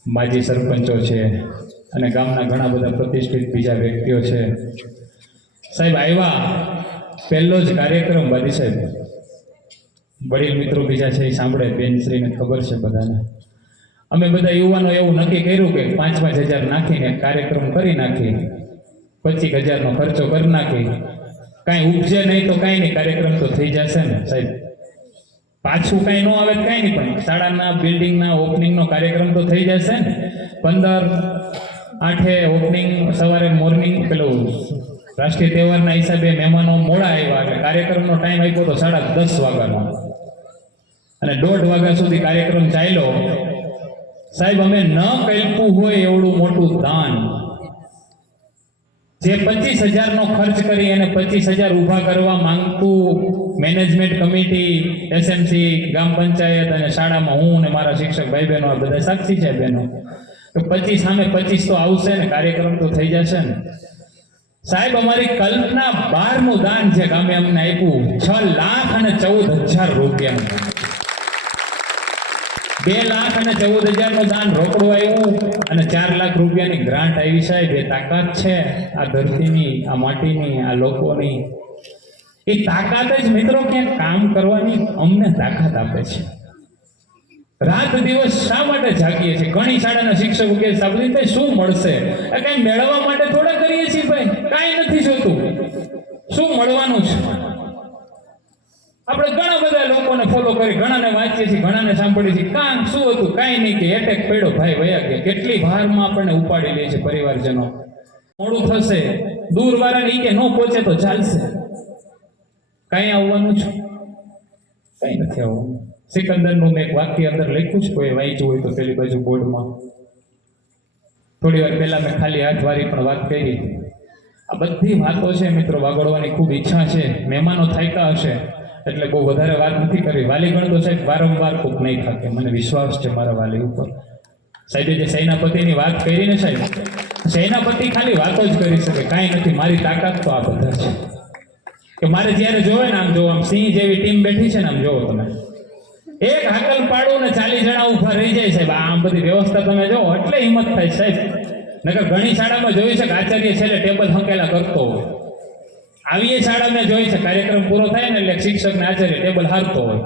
માજી સરપંચો છે, અને ગામના ઘણા બધા પ્રતિષ્ઠિત બીજા વ્યક્તિઓ છે. સાહેબ આવ્યા, પહેલો જ કાર્યક્રમ બાદી સાહેબ, વડીલ મિત્રો બીજા છે એ સાંભળે, બેનશ્રીને ખબર છે બધાને. અમે બધા યુવાનો એવું નક્કી કર્યું કે 5,000 નાખીને કાર્યક્રમ કરી નાખી, 25,000નો ખર્ચો કરી નાખી. કાંઈ ઉપજે નહીં તો કાંઈ નહીં, કાર્યક્રમ તો થઈ જશે ને સાહેબ. પાછું કાંઈ ન આવે કાંઈ નહીં, પણ શાળાના બિલ્ડિંગના ઓપનિંગનો કાર્યક્રમ તો થઈ જશે ને. 15/8 ઓપનિંગ, સવારે મોર્નિંગ પેલું રાષ્ટ્રીય તહેવારના હિસાબે મહેમાનો મોડા આવ્યા, એટલે કાર્યક્રમનો ટાઈમ આપ્યો તો 10:30 વાગ્યાનો, અને 1:30 વાગ્યા સુધી કાર્યક્રમ ચાલ્યો. સાહેબ અમે ન કલ્પ્યું હોય એવડું મોટું દાન. જે 25,000નો ખર્ચ કરી અને 25,000 ઊભા કરવા માંગતું મેનેજમેન્ટ કમિટી, એસએમસી, ગ્રામ પંચાયત અને શાળામાં હું અને મારા શિક્ષક ભાઈ બહેનો આ બધા સાક્ષી છે બહેનો, તો 25 સામે 25 તો આવશે ને, કાર્યક્રમ તો થઈ જશે ને. સાહેબ અમારી કલ્પના બહારનું દાન છે ગામે અમને આપ્યું, 6,14,000 રૂપિયાનું. 2,14,000નું દાન રોકડું આવ્યું અને 4 લાખ રૂપિયાની ગ્રાન્ટ આવી. સાહેબ એ તાકાત છે આ ધરતીની, આ માટીની, આ લોકોની. એ તાકાત જ મિત્રો ક્યાંક કામ કરવાની અમને તાકાત આપે છે. રાત દિવસ શા માટે જાગીએ છીએ? ઘણી શાળાના શિક્ષકો કે સાબુદ્દીનભાઈ શું મળશે? કઈ મેળવવા માટે થોડા કરીએ છીએ ભાઈ, કાંઈ નથી જોતું. શું મળવાનું છે? આપણે ઘણા બધા લોકોને ફોલો કરી, ઘણાને વાંચીએ છીએ, ઘણાને સાંભળીએ છીએ. કામ શું હતું? કાંઈ નહીં, કે એટેક પડ્યો, ભાઈ વયા ગયા. કેટલી ભારમાં આપણને ઉપાડી લે છે પરિવારજનો. મોડું થશે, દૂર વાળાની કે ન પહોંચે તો ચાલશે. કાંઈ આવવાનું છે? કાંઈ નથી આવવાનું. સિકંદરનું મેં એક વાક્ય અંદર લખ્યું છે, કોઈ વાંચ્યું હોય તો પેલી બાજુ બોર્ડમાં. થોડી વાર પહેલા મેં ખાલી હાથ વારી પણ વાત કરી. આ બધી વાતો છે મિત્રો, વાગડવાની ખૂબ ઈચ્છા છે. મહેમાનો થાક્યા હશે એટલે બહુ વધારે વાત નથી કરવી. વાલીગણ તો સાહેબ વારંવાર ખૂબ નહીં થાકે, મને વિશ્વાસ છે મારા વાલી ઉપર. સાહેબે જે સેનાપતિની વાત કરી ને સાહેબ, સેનાપતિ ખાલી વાતો જ કરી શકે, કાંઈ નથી. મારી તાકાત તો આ બધા છે કે મારે જ્યારે જોવે ને આમ જોવો, આમ સિંહ જેવી ટીમ બેઠી છે ને, આમ જોવો તમે, એક હાકલ પાડું ને 40 જણા ઊભા રહી જાય સાહેબ. આમ બધી વ્યવસ્થા તમે જો એટલે હિંમત થાય સાહેબ. નકર ઘણી શાળામાં જોયું છે કે આચાર્ય છેલ્લે ટેબલ હંકેલા કરતો હોય. આવી શાળા મેં જોઈ છે કાર્યક્રમ પૂરો થાય ને એટલે શિક્ષક ને આચાર્ય ટેબલ હારતો હોય.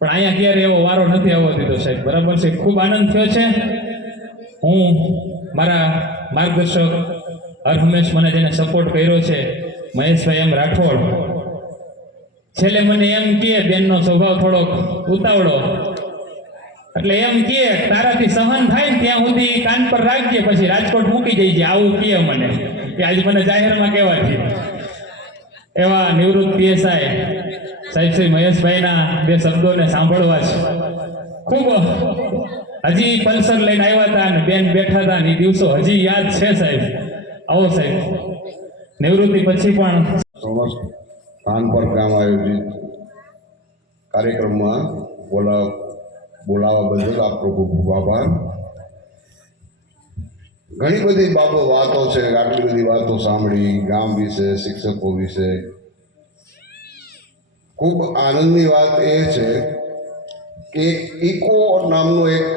પણ અહીંયા ક્યારે એવો વારો નથી આવવા દીધો સાહેબ. બરાબર છે. ખૂબ આનંદ થયો છે. હું મારા માર્ગદર્શક હર હંમેશ મને જેને સપોર્ટ કર્યો છે મહેશભાઈ એમ રાઠોડ, છેલ્લે મને એમ કહે બેનનો સ્વભાવ થોડોક ઉતાવળો, એટલે એમ કહે તારાથી સહન થાય ને ત્યાં સુધી કાન પર રાખજે, પછી રાજકોટ મૂકી જઈજે, આવું કહે મને કે આજે મને જાહેરમાં કહેવાથી. એવા નિવૃત્ત પીએસઆઈ સાહેબ શ્રી મહેશભાઈના બે શબ્દોને સાંભળવા છે. ખૂબ હજી પલ્સર લઈને આવ્યા હતા અને બેન બેઠા હતા ને એ દિવસો હજી યાદ છે સાહેબ. આવો સાહેબ, નિવૃત્તિ પછી પણ સમસ્ત સ્થાન પર કામ આયોજિત કાર્યક્રમમાં બોલાવવા બદલ આપનો ખૂબ ખૂબ આભાર. ઘણી બધી વાતો છે, આટલી બધી વાતો સાંભળી ગામ વિશે, શિક્ષકો વિશે. ખૂબ આનંદની વાત એ છે કે ઇકો નામનો એક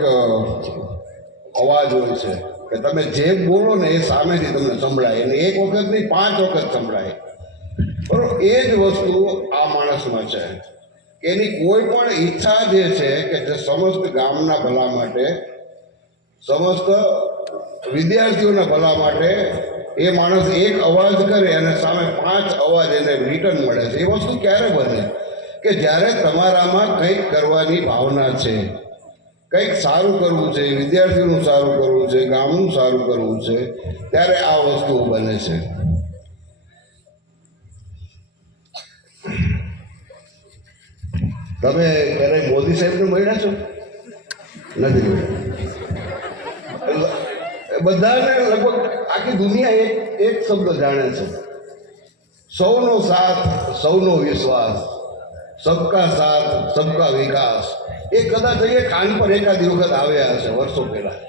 અવાજ હોય છે કે તમે જે બોલો ને એ સામેથી તમને સંભળાય, અને એક વખત નહીં 5 વખત સંભળાય. બરોબર, એ જ વસ્તુ આ માણસમાં છે. એની કોઈ પણ ઈચ્છા જે છે કે જે સમસ્ત ગામના ભલા માટે, સમસ્ત વિદ્યાર્થીઓના ભલા માટે એ માણસ એક અવાજ કરે અને સામે 5 અવાજ એને રિટર્ન મળે છે. એ વસ્તુ ક્યારે બને કે જ્યારે તમારામાં કંઈક કરવાની ભાવના છે, કંઈક સારું કરવું છે, વિદ્યાર્થીઓનું સારું કરવું છે, ગામનું સારું કરવું છે, ત્યારે આ વસ્તુઓ બને છે. તમે ક્યારેય મોદી સાહેબને મળ્યા છો? નથી મળ્યા. બધાને લગભગ આખી દુનિયા એક શબ્દ જાણે છે, સૌનો સાથ સૌનો વિશ્વાસ, સબકા સાથ સબકા વિકાસ. એ કદાચ અહીંયા કાન પર એકાદી વખત આવ્યા હશે વર્ષો પહેલા,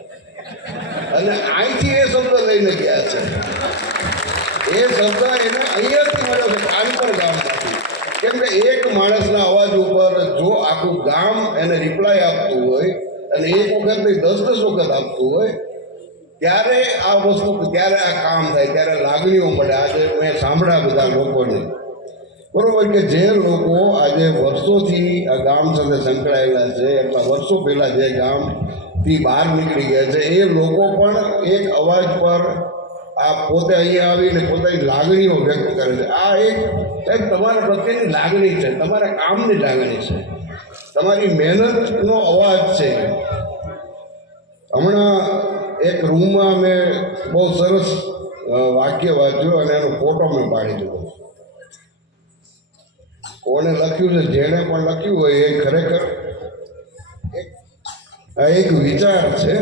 અને અહીંથી એ શબ્દ લઈને ગયા છે. એ શબ્દ એને અહીંયાથી મળ્યો છે, કાન પર ગામમાંથી. કેમ કે એક માણસના અવાજ ઉપર જો આખું ગામ એને રિપ્લાય આપતું હોય અને એક વખત નહીં 10-10 વખત આપતું હોય, ત્યારે આ વસ્તુ, ત્યારે આ કામ થાય, ત્યારે લાગણીઓ મળે. આજે મેં સાંભળ્યા બધા લોકોને, બરોબર, કે જે લોકો આજે વર્ષોથી આ ગામ સાથે સંકળાયેલા છે, એટલા વર્ષો પહેલાં જે ગામથી બહાર નીકળી ગયા છે, એ લોકો પણ એક અવાજ પર આ પોતે અહીંયા આવીને પોતાની લાગણીઓ વ્યક્ત કરે છે. આ એક સાહેબ તમારા પ્રત્યેની લાગણી છે, તમારા કામની લાગણી છે, તમારી મહેનતનો અવાજ છે. હમણાં એક રૂમમાં મેં બહુ સરસ વાક્ય વાંચ્યું અને એનો ફોટો મેં પાડી દીધો. કોણે લખ્યું છે, જેણે પણ લખ્યું હોય, એ ખરેખર એક વિચાર છે.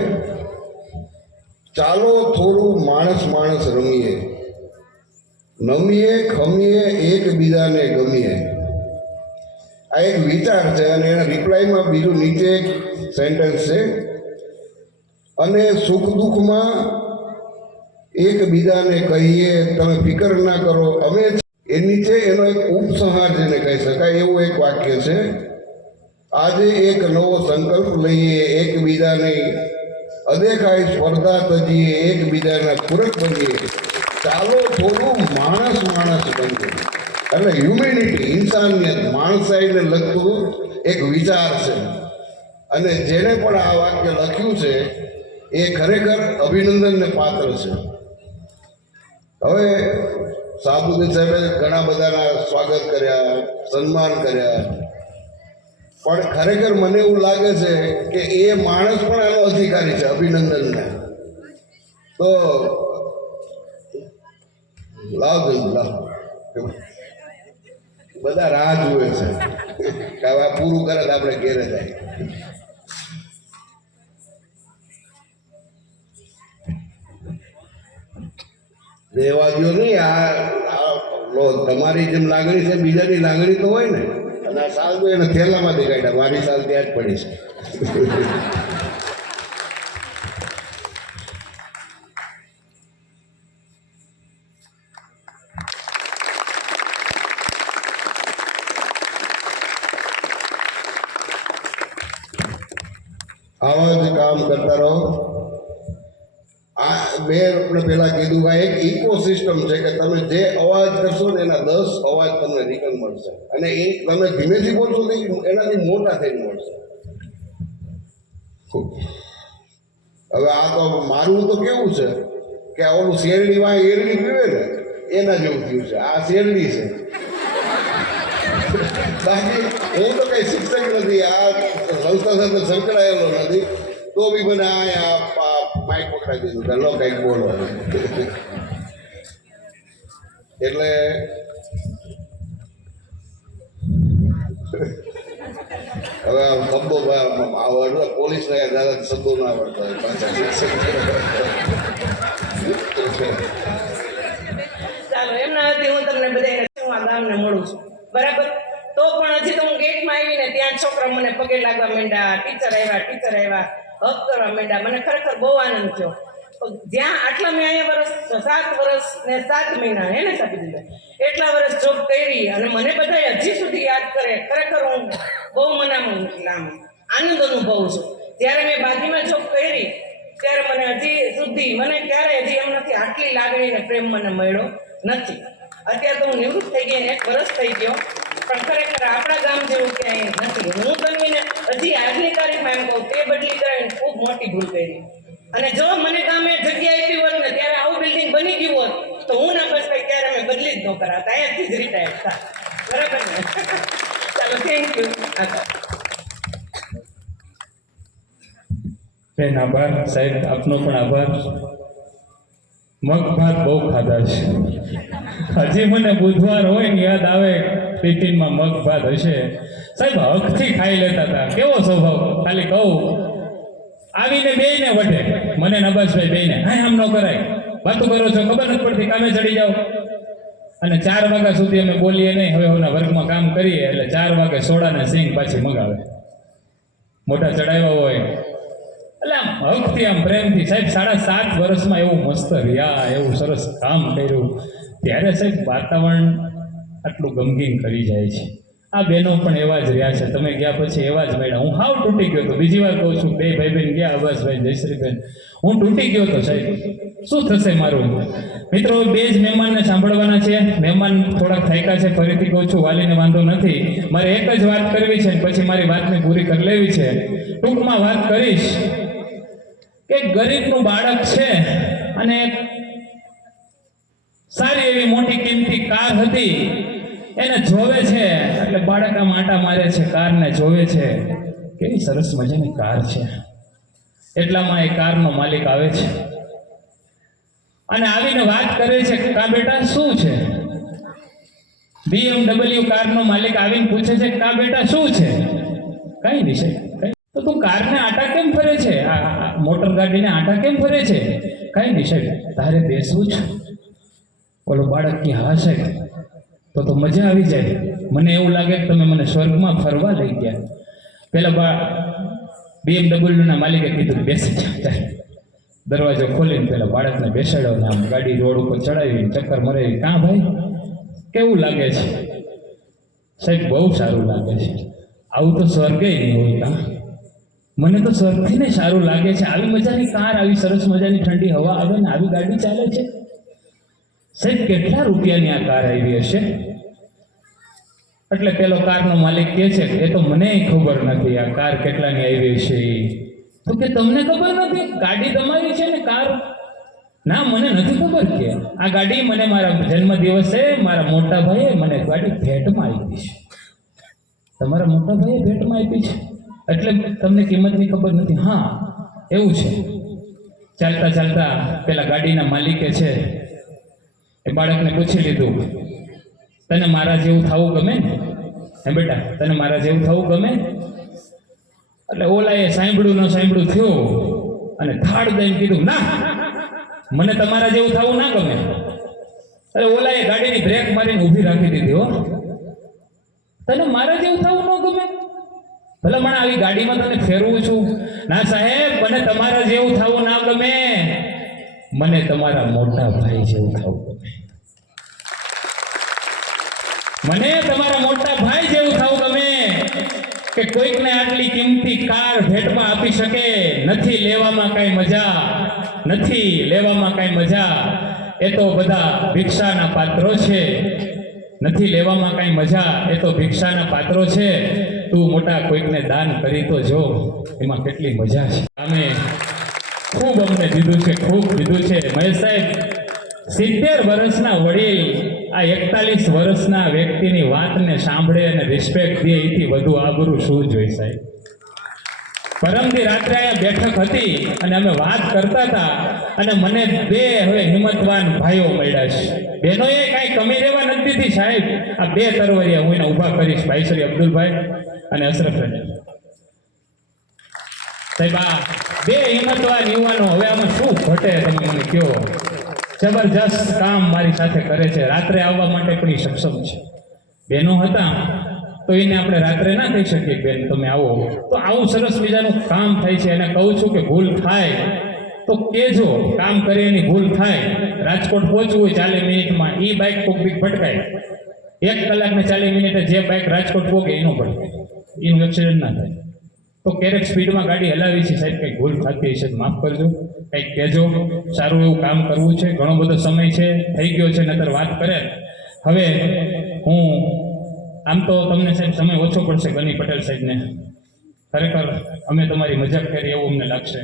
ચાલો થોડું માણસ માણસ રમીએ, નમીએ ખમીએ એકબીજાને ગમીએ. આ એક વિચાર છે અને એના રિપ્લાયમાં બીજું નીચે એક સેન્ટેન્સ છે, અને સુખ દુઃખમાં એકબીજાને કહીએ તમે ફિકર ના કરો અમે. એ નીચે એનો એક ઉપસંહાર જેને કહી શકાય એવું એક વાક્ય છે, આજે એક નવો સંકલ્પ લઈએ, એકબીજાને અદેખાઈ સ્પર્ધા તજીએ, એકબીજાના પૂરક બનીએ, ચાલો થોડું માણસ માણસ બનીએ. એટલે હ્યુમેનિટી, ઇન્સાનિયત, માણસાઈને લગતું એક વિચાર છે. અને જેણે પણ આ વાક્ય લખ્યું છે એ ખરેખર અભિનંદનને પાત્ર છે. હવે સાબુદ્દીન સાહેબે ઘણા બધાના સ્વાગત કર્યા, સન્માન કર્યા, પણ ખરેખર મને એવું લાગે છે કે એ માણસ પણ એનો અધિકારી છે અભિનંદનને. તો લાવ બધા રાહ જુએ છે કે હવે પૂરું કરે તો આપણે ઘેરે જાય. રહેવા દો નહીં. આ તમારી જેમ લાગણી છે, બીજાની લાગણી તો હોય ને. અને આ સાલ તો એને થેલામાંથી કાઢ્યા, મારી સાલ ત્યાં જ પડી છે. આવા જ કામ કરતા રહો. આ મેં આપણે પહેલાં કીધું કે એક ઇકોસિસ્ટમ છે કે તમે જે અવાજ કરશો ને એના 10 અવાજ તમને રિટર્ન મળશે, અને એ તમે ધીમેથી બોલશો તો એનાથી મોટા થઈને મળશે. હવે આ તો મારું તો કેવું છે કે આ ઓલું શેરડીમાં એરડી પીવે ને એના જેવું થયું છે. આ શેરડી છે, બાકી હું તો કઈ શિક્ષક નથી, આ સંસ્થા સાથે સંકળાયેલો નથી, તો બી મને આ માઇક પકડાઈ દીધું કે લો કંઈક બોલો. એટલે હવે શબ્દો આવડે પોલીસને દાદા શબ્દો ના આવડતા હોય પાછા. ચાલો એમના હતી હું તમને બધાને હું આ ગામને મળું છું બરાબર. તો પણ હજી તો હું ગેટમાં આવીને ત્યાં છોકરા મને પગે લાગવા માંડ્યા, ટીચર આવ્યા, હક કરવા માંડ્યા. મને ખરેખર બહુ આનંદ થયો. જ્યાં આટલા મેં અહીંયા 7 વર્ષ ને 7 મહિના હે ને સાબિત એટલા વર્ષ જોબ કરી અને મને બધા હજી સુધી યાદ કરે. ખરેખર હું બહુ મને આમ આનંદ અનુભવું છું. જ્યારે મેં બાગીમાં જોબ કરી ત્યારે મને હજી સુધી મને ક્યારે હજી એમ નથી આટલી લાગણી ને પ્રેમ મને મળ્યો નથી. અત્યારે તો હું નિવૃત્ત થઈ ગઈ ને 1 વર્ષ થઈ ગયો, પણ ખરેખર આપણા ગામ જેવું ક્યાંય નથી. હું તમને હજી આજની તારીખમાં એમ કહું તે બદલી કરાવીને ખૂબ મોટી ભૂલ કરી. અને જો મને ગામે જગ્યા આપી હોત ને ત્યારે આવું બિલ્ડિંગ બની ગયું હોત તો હું ના બસ ભાઈ ત્યારે અમે બદલી જ ન કરાતા, અહીંયાથી જ રિટાયર થા. બરાબર ને? ચાલો, થેન્ક યુ. બેન આભાર. સાહેબ આપનો પણ આભાર. મગ ભાત બહુ ખાધા છે. હજી મને બુધવાર હોય ને યાદ આવે ટિફિનમાં મગ ભાત હશે. સાહેબ હકથી ખાઈ લેતા હતા. કેવો સ્વભાવ! ખાલી કહું આવીને બેયને વઢે, મને નબાસભાઈ બેયને, હા આમ ન કરાય, વાતું કરો છો ખબર નથી પડતી, કામે ચડી જાઓ. અને 4 વાગ્યા સુધી અમે બોલીએ નહીં. હવે ઓના વર્ગમાં કામ કરીએ એટલે 4 વાગે સોડાને સિંગ પાછી મગાવે. મોટા ચડાવ્યા હોય એટલે આમ હકથી આમ પ્રેમથી. સાહેબ 7.5 વર્ષમાં એવું મસ્ત રહ્યા, એવું સરસ કામ કર્યું, ત્યારે સાહેબ વાતાવરણ આટલું ગમગીન કરી જાય છે. આ બહેનો પણ એવા જ રહ્યા છે. તમે ગયા પછી એવા જ મળ્યા. હું હાવ તૂટી ગયો હતો. બીજી વાર કહું છું, 2 ભાઈ બહેન ગયા, અબ્બાસભાઈ, જયશ્રીબેન, હું તૂટી ગયો હતો. સાહેબ શું થશે મારું? મિત્રો 2 જ મહેમાનને સાંભળવાના છે. મહેમાન થોડાક થાક્યા છે. ફરીથી કહું છું, વાલીને વાંધો નથી. મારે એક જ વાત કરવી છે, પછી મારી વાતને પૂરી કરી લેવી છે. ટૂંકમાં વાત કરીશ કે ગરીબનું બાળક છે અને સારી એવી મોટી કિંમતી કાર હતી, એને જોવે છે એટલે બાળક આમ આંટા મારે છે, કારને જોવે છે, કેવી સરસ મજાની કાર છે. એટલામાં એ કારનો માલિક આવે છે અને આવીને વાત કરે છે કે કા બેટા શું છે? BMW કારનો માલિક આવીને પૂછે છે કા બેટા શું છે? કઈ નહીં છે. તો તું કારને આટા કેમ ફરે છે? આ મોટર ગાડીને આટા કેમ ફરે છે? કઈ નહીં સાહેબ, તારે બેસવું છે? ઓલો બાળક કે હા સાહેબ, તો મજા આવી જાય. મને એવું લાગે કે તમે મને સ્વર્ગમાં ફરવા લઈ ગયા. પેલા BMW ના માલિકે કીધું બેસી જા. દરવાજો ખોલીને પેલા બાળકને બેસાડ્યો ને આમ ગાડી રોડ ઉપર ચડાવી ચક્કર મરાવી. કાં ભાઈ કેવું લાગે છે? સાહેબ બહુ સારું લાગે છે. આવું તો સ્વર્ગે નહીં હોય. કાં મને તો સ્વર્ગથી ને સારું લાગે છે. આવી મજાની કાર, આવી સરસ મજાની ઠંડી હવા આવે ને આવી ગાડી ચાલે છે. સાહેબ કેટલા રૂપિયાની આ કાર આવી હશે? એટલે પેલો કારનો માલિક કહે છે એ તો મને ખબર નથી આ કાર કેટલાની આવી હશે. તો કે તમને ખબર નથી? ગાડી તમારી છે ને કાર? ના મને નથી ખબર. કે આ ગાડી મને મારા જન્મદિવસે મારા મોટા ભાઈએ મને ગાડી ભેટમાં આપી છે. તમારા મોટા ભાઈએ ભેટમાં આપી છે એટલે તમને કિંમતની ખબર નથી? હા એવું છે. ચાલતા ચાલતા પેલા ગાડીના માલિકે છે એ બાળકને પૂછી લીધું, તને મારા જેવું થવું ગમે ને? હે બેટા, તને મારા જેવું થવું ગમે? એટલે ઓલાએ સાંભળ્યું ન સાંભળ્યું થયું અને થાળ દઈને કીધું ના, મને તમારા જેવું થવું ના ગમે. અરે ઓલાએ ગાડીની બ્રેક મારીને ઊભી રાખી દીધી. હો, તને મારા જેવું થવું ન ગમે? ભલે મને આવી ગાડીમાં તને ફેરવું છું. ના સાહેબ, મને તમારા જેવું થવું ના ગમે, મને તમારા મોટા ભાઈ જેવું થવું ગમે. મને તમારા મોટા ભાઈ જેવું થવું ગમે. કે કોઈકને આટલી કિંમતી કાર ભેટમાં આપી શકે? નથી લેવામાં કાંઈ મજા, નથી લેવામાં કાંઈ મજા, એ તો બધા ભિક્ષાના પાત્રો છે. નથી લેવામાં કાંઈ મજા, એ તો ભિક્ષાના પાત્રો છે. તું મોટા કોઈકને દાન કરી તો જો, એમાં કેટલી મજા છે. અમે ખૂબ અમને દીધું છે, ખૂબ દીધું છે. મહેશ સાહેબ 70 વર્ષના વડીલ આ 41 વર્ષના વ્યક્તિની વાતને સાંભળે અને રિસ્પેક્ટ દે, એથી વધુ આબરૂ શું જોઈ સાહેબ? પરમદી રાત્રે અહીંયા બેઠક હતી અને અમે વાત કરતા હતા અને મને 2 હવે હિંમતવાન ભાઈઓ મળ્યા છે. બહેનોએ કાંઈ કમી રહેવા નથી દીધી સાહેબ. આ 2 તરવરિયા હું એને ઊભા કરીશ, ભાઈ શ્રી અબ્દુલભાઈ અને અશરફ રજા સાહેબ. આ 2 હિંમતવાન યુવાનો, હવે આમાં શું ઘટે તમે મને કહો? જબરજસ્ત કામ મારી સાથે કરે છે. રાત્રે આવવા માટે પણ એ સક્ષમ છે. બહેનો હતા તો એને આપણે રાત્રે ના કહી શકીએ બેન તમે આવો. તો આવું સરસ બીજાનું કામ થાય છે. એને કહું છું કે ભૂલ થાય તો કહેજો, કામ કરે એની ભૂલ થાય. રાજકોટ પહોંચવું હોય 40 મિનિટમાં, એ બાઇક કોક બીક ભટકાય. 1 કલાક ને 40 મિનિટે જે બાઇક રાજકોટ પહોંચે એનો ભટકાય, એનું એક્સિડન્ટ ના થાય. તો ક્યારેક સ્પીડમાં ગાડી હલાવી છે સાહેબ, કંઈક ભૂલ થતી હશે માફ કરજો, કંઈક કહેજો. સારું એવું કામ કરવું છે, ઘણો બધો સમય છે થઈ ગયો છે, નતર વાત કરે. હવે હું આમ તો તમને સાહેબ સમય ઓછો પડશે ગની પટેલ સાહેબને, ખરેખર અમે તમારી મજાક કરી એવું અમને લાગશે.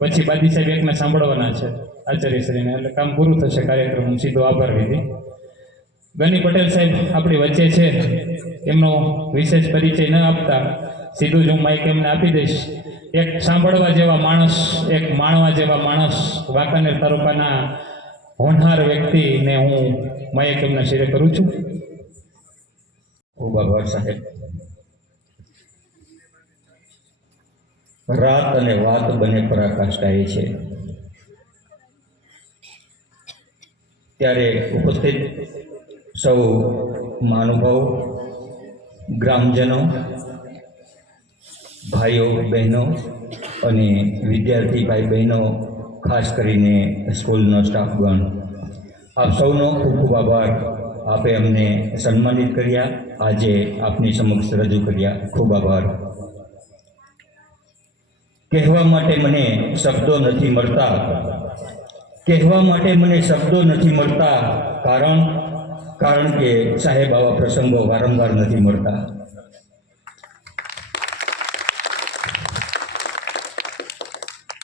પછી બાદી સાહેબ એકને સાંભળવાના છે આચાર્યશ્રીને, એટલે કામ પૂરું થશે કાર્યક્રમ. હું સીધો આભાર વિધિ. ગની પટેલ સાહેબ આપણી વચ્ચે છે, એમનો વિશેષ પરિચય ન આપતા સીધું જ હું માઇક એમને આપી દઈશ. એક સાંભળવા જેવા માણસ, એક માણવા જેવા માણસ, વાંકાનેર તાલુકાના હોનહાર વ્યક્તિને હું માઇક એમના શિરે કરું છું. ખૂબ આભાર સાહેબ. રાત અને વાત બંને પરાકાષ્ઠાએ છે. ત્યારે ઉપસ્થિત સૌ મહાનુભાવો, ગ્રામજનો, ભાઈઓ બહેનો અને વિદ્યાર્થી ભાઈ બહેનો, ખાસ કરીને સ્કૂલનો સ્ટાફગણ, આપ સૌનો ખૂબ ખૂબ આભાર. આપે અમને સન્માનિત કર્યા, આજે આપની સમક્ષ રજૂ કર્યા. ખૂબ આભાર. કહેવા માટે મને શબ્દો નથી મળતા, કહેવા માટે મને શબ્દો નથી મળતા, કારણ કે સાહેબ આવા પ્રસંગો વારંવાર નથી મળતા.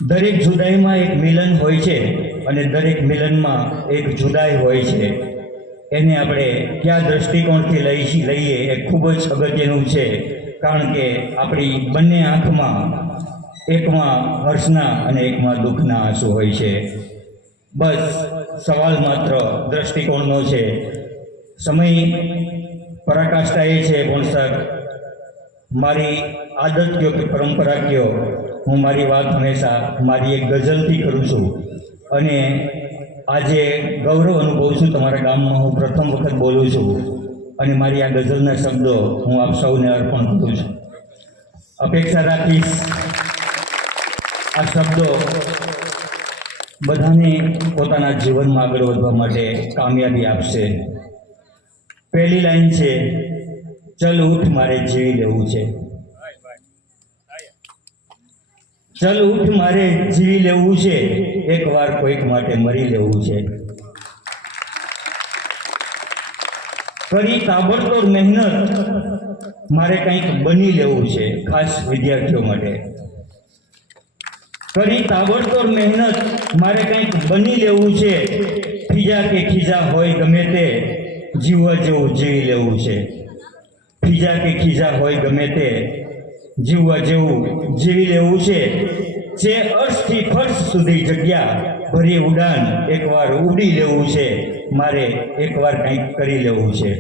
દરેક જુદાઈમાં એક મિલન હોય છે અને દરેક મિલનમાં એક જુદાઈ હોય છે. એને આપણે કયા દૃષ્ટિકોણથી લઈએ એ ખૂબ જ અગત્યનું છે, કારણ કે આપણી બંને આંખમાં એકમાં હર્ષના અને એકમાં દુઃખના આંસુ હોય છે. બસ સવાલ માત્ર દૃષ્ટિકોણનો છે. સમય પરાકાષ્ઠાએ છે પણ સર, મારી આદત કયો કે પરંપરા કયો, હું મારી વાત હંમેશા મારી એક ગઝલથી કરું છું અને આજે ગૌરવ અનુભવું છું. તમારા ગામમાં હું પ્રથમ વખત બોલું છું અને મારી આ ગઝલના શબ્દો હું આપ સૌને અર્પણ કરું છું. અપેક્ષા રાખીશ આ શબ્દો બધાને પોતાના જીવનમાં આગળ વધવા માટે કામયાબી આપશે. પહેલી લાઈન છે, ચલ ઉઠ મારે જીવી લેવું છે. ચલ ઉઠ મારે જીવી લેવું છે, એકવાર કોઈક માટે મરી લેવું છે. કરી તાબડતોડ મહેનત મારે કંઈક બની લેવું છે. ખાસ વિદ્યાર્થીઓ માટે, કરી તાબડતોડ મહેનત મારે કંઈક બની લેવું છે. ખીજા કે ખીજા હોય ગમે તે, જીવવા જેવું જીવી લેવું છે. ખીજા કે ખીજા હોય ગમે તે, જીવવા જેવું જીવી લેવું છે. જે અર્શથી ફર્શ સુધી જગ્યા ભરી ઉડાન એકવાર ઉડી લેવું છે. મારે એકવાર કંઈક કરી લેવું છે.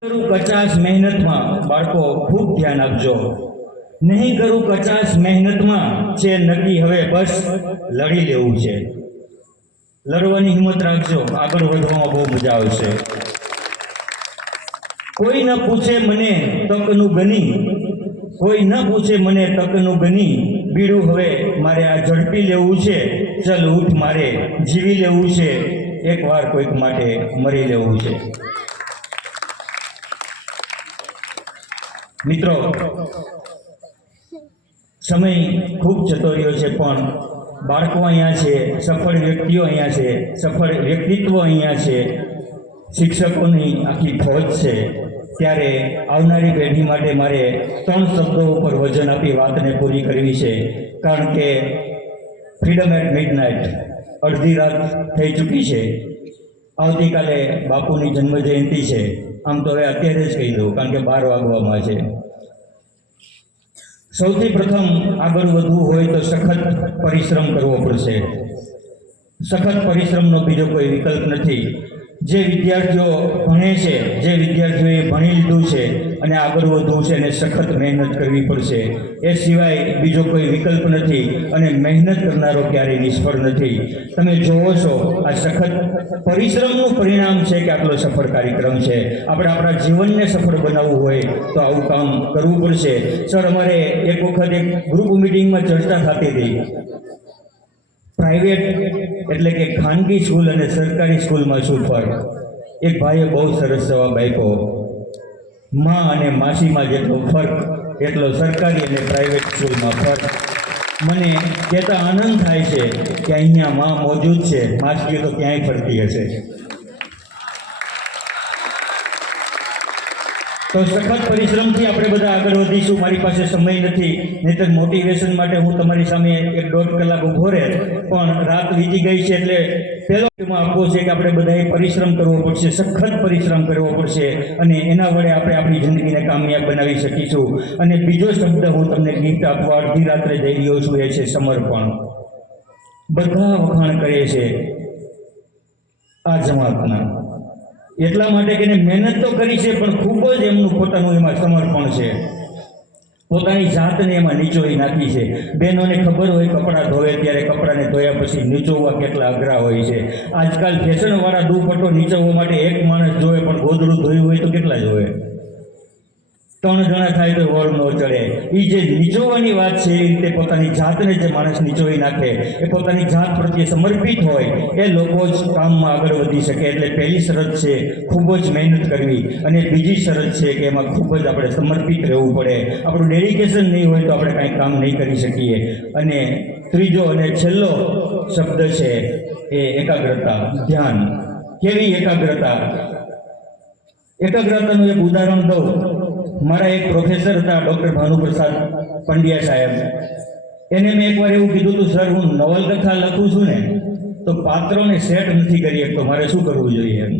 કરું કચાશ મહેનતમાં, બાળકો ખૂબ ધ્યાન આપજો. નહીં કરું કચાશ મહેનતમાં, છે નક્કી હવે બસ લડી લેવું છે. લડવાની હિંમત રાખજો, આગળ વધવામાં બહુ મજા આવશે. કોઈ ન પૂછે મને તકનું ગની, કોઈ ન પૂછે મને તકનું ગની, બીડું હવે મારે આ ઝડપી લેવું છે. ચલ ઉઠ મારે જીવી લેવું છે, એકવાર કોઈક માટે મરી લેવું છે. મિત્રો, સમય ખૂબ જતો રહ્યો છે, પણ બાળકો અહીંયા છે, સફળ વ્યક્તિઓ અહીંયા છે, સફળ વ્યક્તિત્વ અહીંયા છે, શિક્ષકોની આખી ફોજ છે. ત્યારે આવનારી પેઢી માટે મારે 3 શબ્દો ઉપર વજન આપી વાતને પૂરી કરવી છે. કારણ કે ફ્રીડમ એટ મિડનાઇટ, અડધી રાત થઈ ચૂકી છે. આવતીકાલે બાપુની જન્મજયંતિ છે. આમ તો હવે અત્યારે જ કહી દઉં, કારણ કે 12 વાગવામાં છે. સૌથી પ્રથમ આગળ વધવું હોય તો સખત પરિશ્રમ કરવો પડશે. સખત પરિશ્રમનો બીજો કોઈ વિકલ્પ નથી. જે વિદ્યાર્થીઓ ભણે છે, જે વિદ્યાર્થીઓએ ભણી લીધું છે અને આગળ વધવું છે એને સખત મહેનત કરવી પડશે. એ સિવાય બીજો કોઈ વિકલ્પ નથી અને મહેનત કરનારો ક્યારેય નિષ્ફળ નથી. તમે જોવો છો આ સખત પરિશ્રમનું પરિણામ છે કે આટલો સફળ કાર્યક્રમ છે. આપણે આપણા જીવનને સફળ બનાવવું હોય તો આવું કામ કરવું પડશે. સર, અમારે એક વખત એક ગ્રુપ મિટિંગમાં ચર્ચા થતી હતી. પ્રાઇવેટ એટલે કે ખાનગી સ્કૂલ અને સરકારી સ્કૂલમાં શું ફરક? એક ભાઈએ બહુ સરસ જવાબ આપ્યો, માં અને માસીમાં જેટલો ફરક એટલો સરકારી અને પ્રાઇવેટ સ્કૂલમાં ફરક. મને કહેતા આનંદ થાય છે કે અહીંયા માં મોજૂદ છે, માસીઓ તો ક્યાંય ફરતી હશે. તો સખત પરિશ્રમથી આપણે બધા આગળ વધીશું. મારી પાસે સમય નથી, નહીંતર મોટિવેશન માટે હું તમારી સામે 1.5 કલાક ઊભો રહે, પણ રાત વીતી ગઈ છે એટલે પહેલો આપવો છે કે આપણે બધાએ પરિશ્રમ કરવો પડશે, સખત પરિશ્રમ કરવો પડશે અને એના વડે આપણે આપણી જિંદગીને કામયાબ બનાવી શકીશું. અને બીજો શબ્દ હું તમને ગિફ્ટ આપવા અડધી રાત્રે જઈ રહ્યો છું, એ છે સમર્પણ. બધા વખાણ કરે છે આ જમાતના, એટલા માટે કે મહેનત તો કરી છે પણ ખૂબ જ એમનું પોતાનું એમાં સમર્પણ છે. પોતાની જાતને એમાં નીચોવી નાખી છે. બહેનોને ખબર હોય કપડાં ધોવે ત્યારે કપડાને ધોયા પછી નીચોવવા કેટલા અઘરા હોય છે. આજકાલ ફેશનવાળા દુપટ્ટો નીચોવવા માટે એક માણસ જોવે, પણ ગોદડું ધોયું હોય તો કેટલા જોવે? 3 જણા થાય તો વળ ન ચડે. એ જે નીચોવાની વાત છે એ રીતે પોતાની જાતને જે માણસ નીચોવી નાખે, એ પોતાની જાત પ્રત્યે સમર્પિત હોય, એ લોકો જ કામમાં આગળ વધી શકે. એટલે પહેલી શરત છે ખૂબ જ મહેનત કરવી, અને બીજી શરત છે કે એમાં ખૂબ જ આપણે સમર્પિત રહેવું પડે. આપણું ડેડિકેશન નહીં હોય તો આપણે કાંઈ કામ નહીં કરી શકીએ. અને ત્રીજો અને છેલ્લો શબ્દ છે એ એકાગ્રતા, ધ્યાન. કેવી એકાગ્રતા? એકાગ્રતાનું એક ઉદાહરણ દઉં. મારા એક પ્રોફેસર હતા, ડૉક્ટર ભાનુપ્રસાદ પંડ્યા સાહેબ. એને મેં એકવાર એવું કીધું હતું, સર હું નવલકથા લખું છું ને તો પાત્રોને સેટ નથી કરી શકતો, મારે શું કરવું જોઈએ એમ.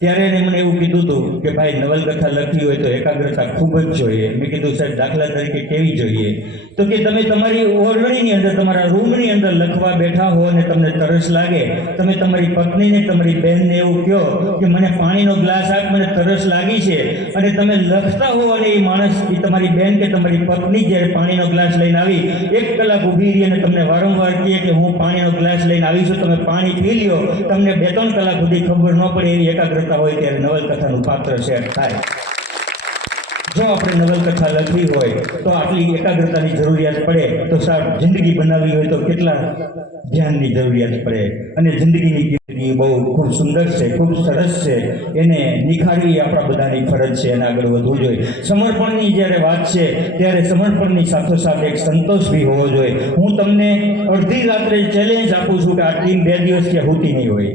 ત્યારે એને મને એવું કીધું હતું કે ભાઈ નવલકથા લખવી હોય તો એકાગ્રતા ખૂબ જ જોઈએ. મેં કીધું સાહેબ દાખલા તરીકે કેવી જોઈએ? તો કે તમે તમારી ઓરડીની અંદર, તમારા રૂમની અંદર લખવા બેઠા હો અને તમને તરસ લાગે, તમે તમારી પત્નીને, તમારી બહેનને એવું કહો કે મને પાણીનો ગ્લાસ આપ, મને તરસ લાગી છે, અને તમે લખતા હો અને એ માણસ, એ તમારી બહેન કે તમારી પત્ની જ્યારે પાણીનો ગ્લાસ લઈને આવી 1 કલાક ઊભી રહી અને તમને વારંવાર કહે કે હું પાણીનો ગ્લાસ લઈને આવી છું, તમે પાણી પી લ્યો, તમને 2-3 કલાક સુધી ખબર ન પડે એવી એકાગ્રતા હોય ત્યારે નવલકથાનું પાત્ર સેટ થાય. જો આપણે નવલકથા લખવી હોય તો આટલી એકાગ્રતાની જરૂરિયાત પડે, તો સાહેબ જિંદગી બનાવવી હોય તો કેટલા ધ્યાનની જરૂરિયાત પડે. અને જિંદગીની કિંમતી બહુ ખૂબ સુંદર છે, ખૂબ સરસ છે, એને નિખારવી આપણા બધાની ફરજ છે અને આગળ વધવું જોઈએ. સમર્પણની જ્યારે વાત છે ત્યારે સમર્પણની સાથોસાથ એક સંતોષ બી હોવો જોઈએ. હું તમને અડધી રાત્રે ચેલેન્જ આપું છું કે આ ટીમ 2 દિવસ કે હોતી નહીં હોય,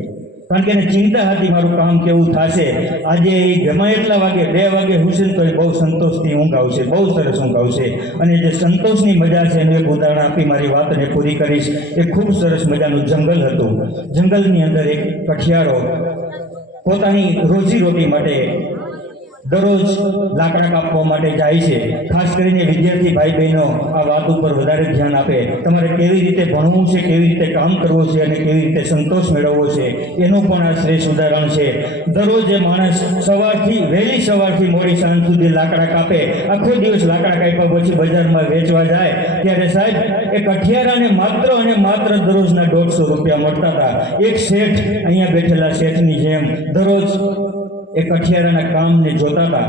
કારણ કે એને ચિંતા હતી મારું કામ કેવું થશે. આજે એ ગમે એટલા વાગે, 2 વાગે હુશે તો એ બહુ સંતોષથી ઊંઘ આવશે, બહુ સરસ ઊંઘ આવશે. અને જે સંતોષની મજા છે એનું એક ઉદાહરણ આપી મારી વાતને પૂરી કરીશ. એ ખૂબ સરસ મજાનું જંગલ હતું. જંગલની અંદર એક કઠિયારો પોતાની રોજીરોટી માટે દરરોજ લાકડા કાપવા માટે જાય છે. ખાસ કરીને વિદ્યાર્થી ભાઈ બહેનો આ વાત ઉપર વધારે ધ્યાન આપે. તમારે કેવી રીતે ભણવું છે, કેવી રીતે કામ કરવું છે અને કેવી રીતે સંતોષ મેળવવો છે એનું પણ આ શ્રેષ્ઠ ઉદાહરણ છે. દરરોજ એ માણસ વહેલી સવારથી મોડી સાંજ સુધી લાકડા કાપે, આખો દિવસ લાકડા કાપ્યા પછી બજારમાં વેચવા જાય ત્યારે સાહેબ એ કઠિયારાને માત્ર અને માત્ર દરરોજના 150 રૂપિયા મળતા હતા. એક શેઠ, અહીંયા બેઠેલા શેઠની જેમ દરરોજ એ કઠિયારાના કામને જોતા હતા.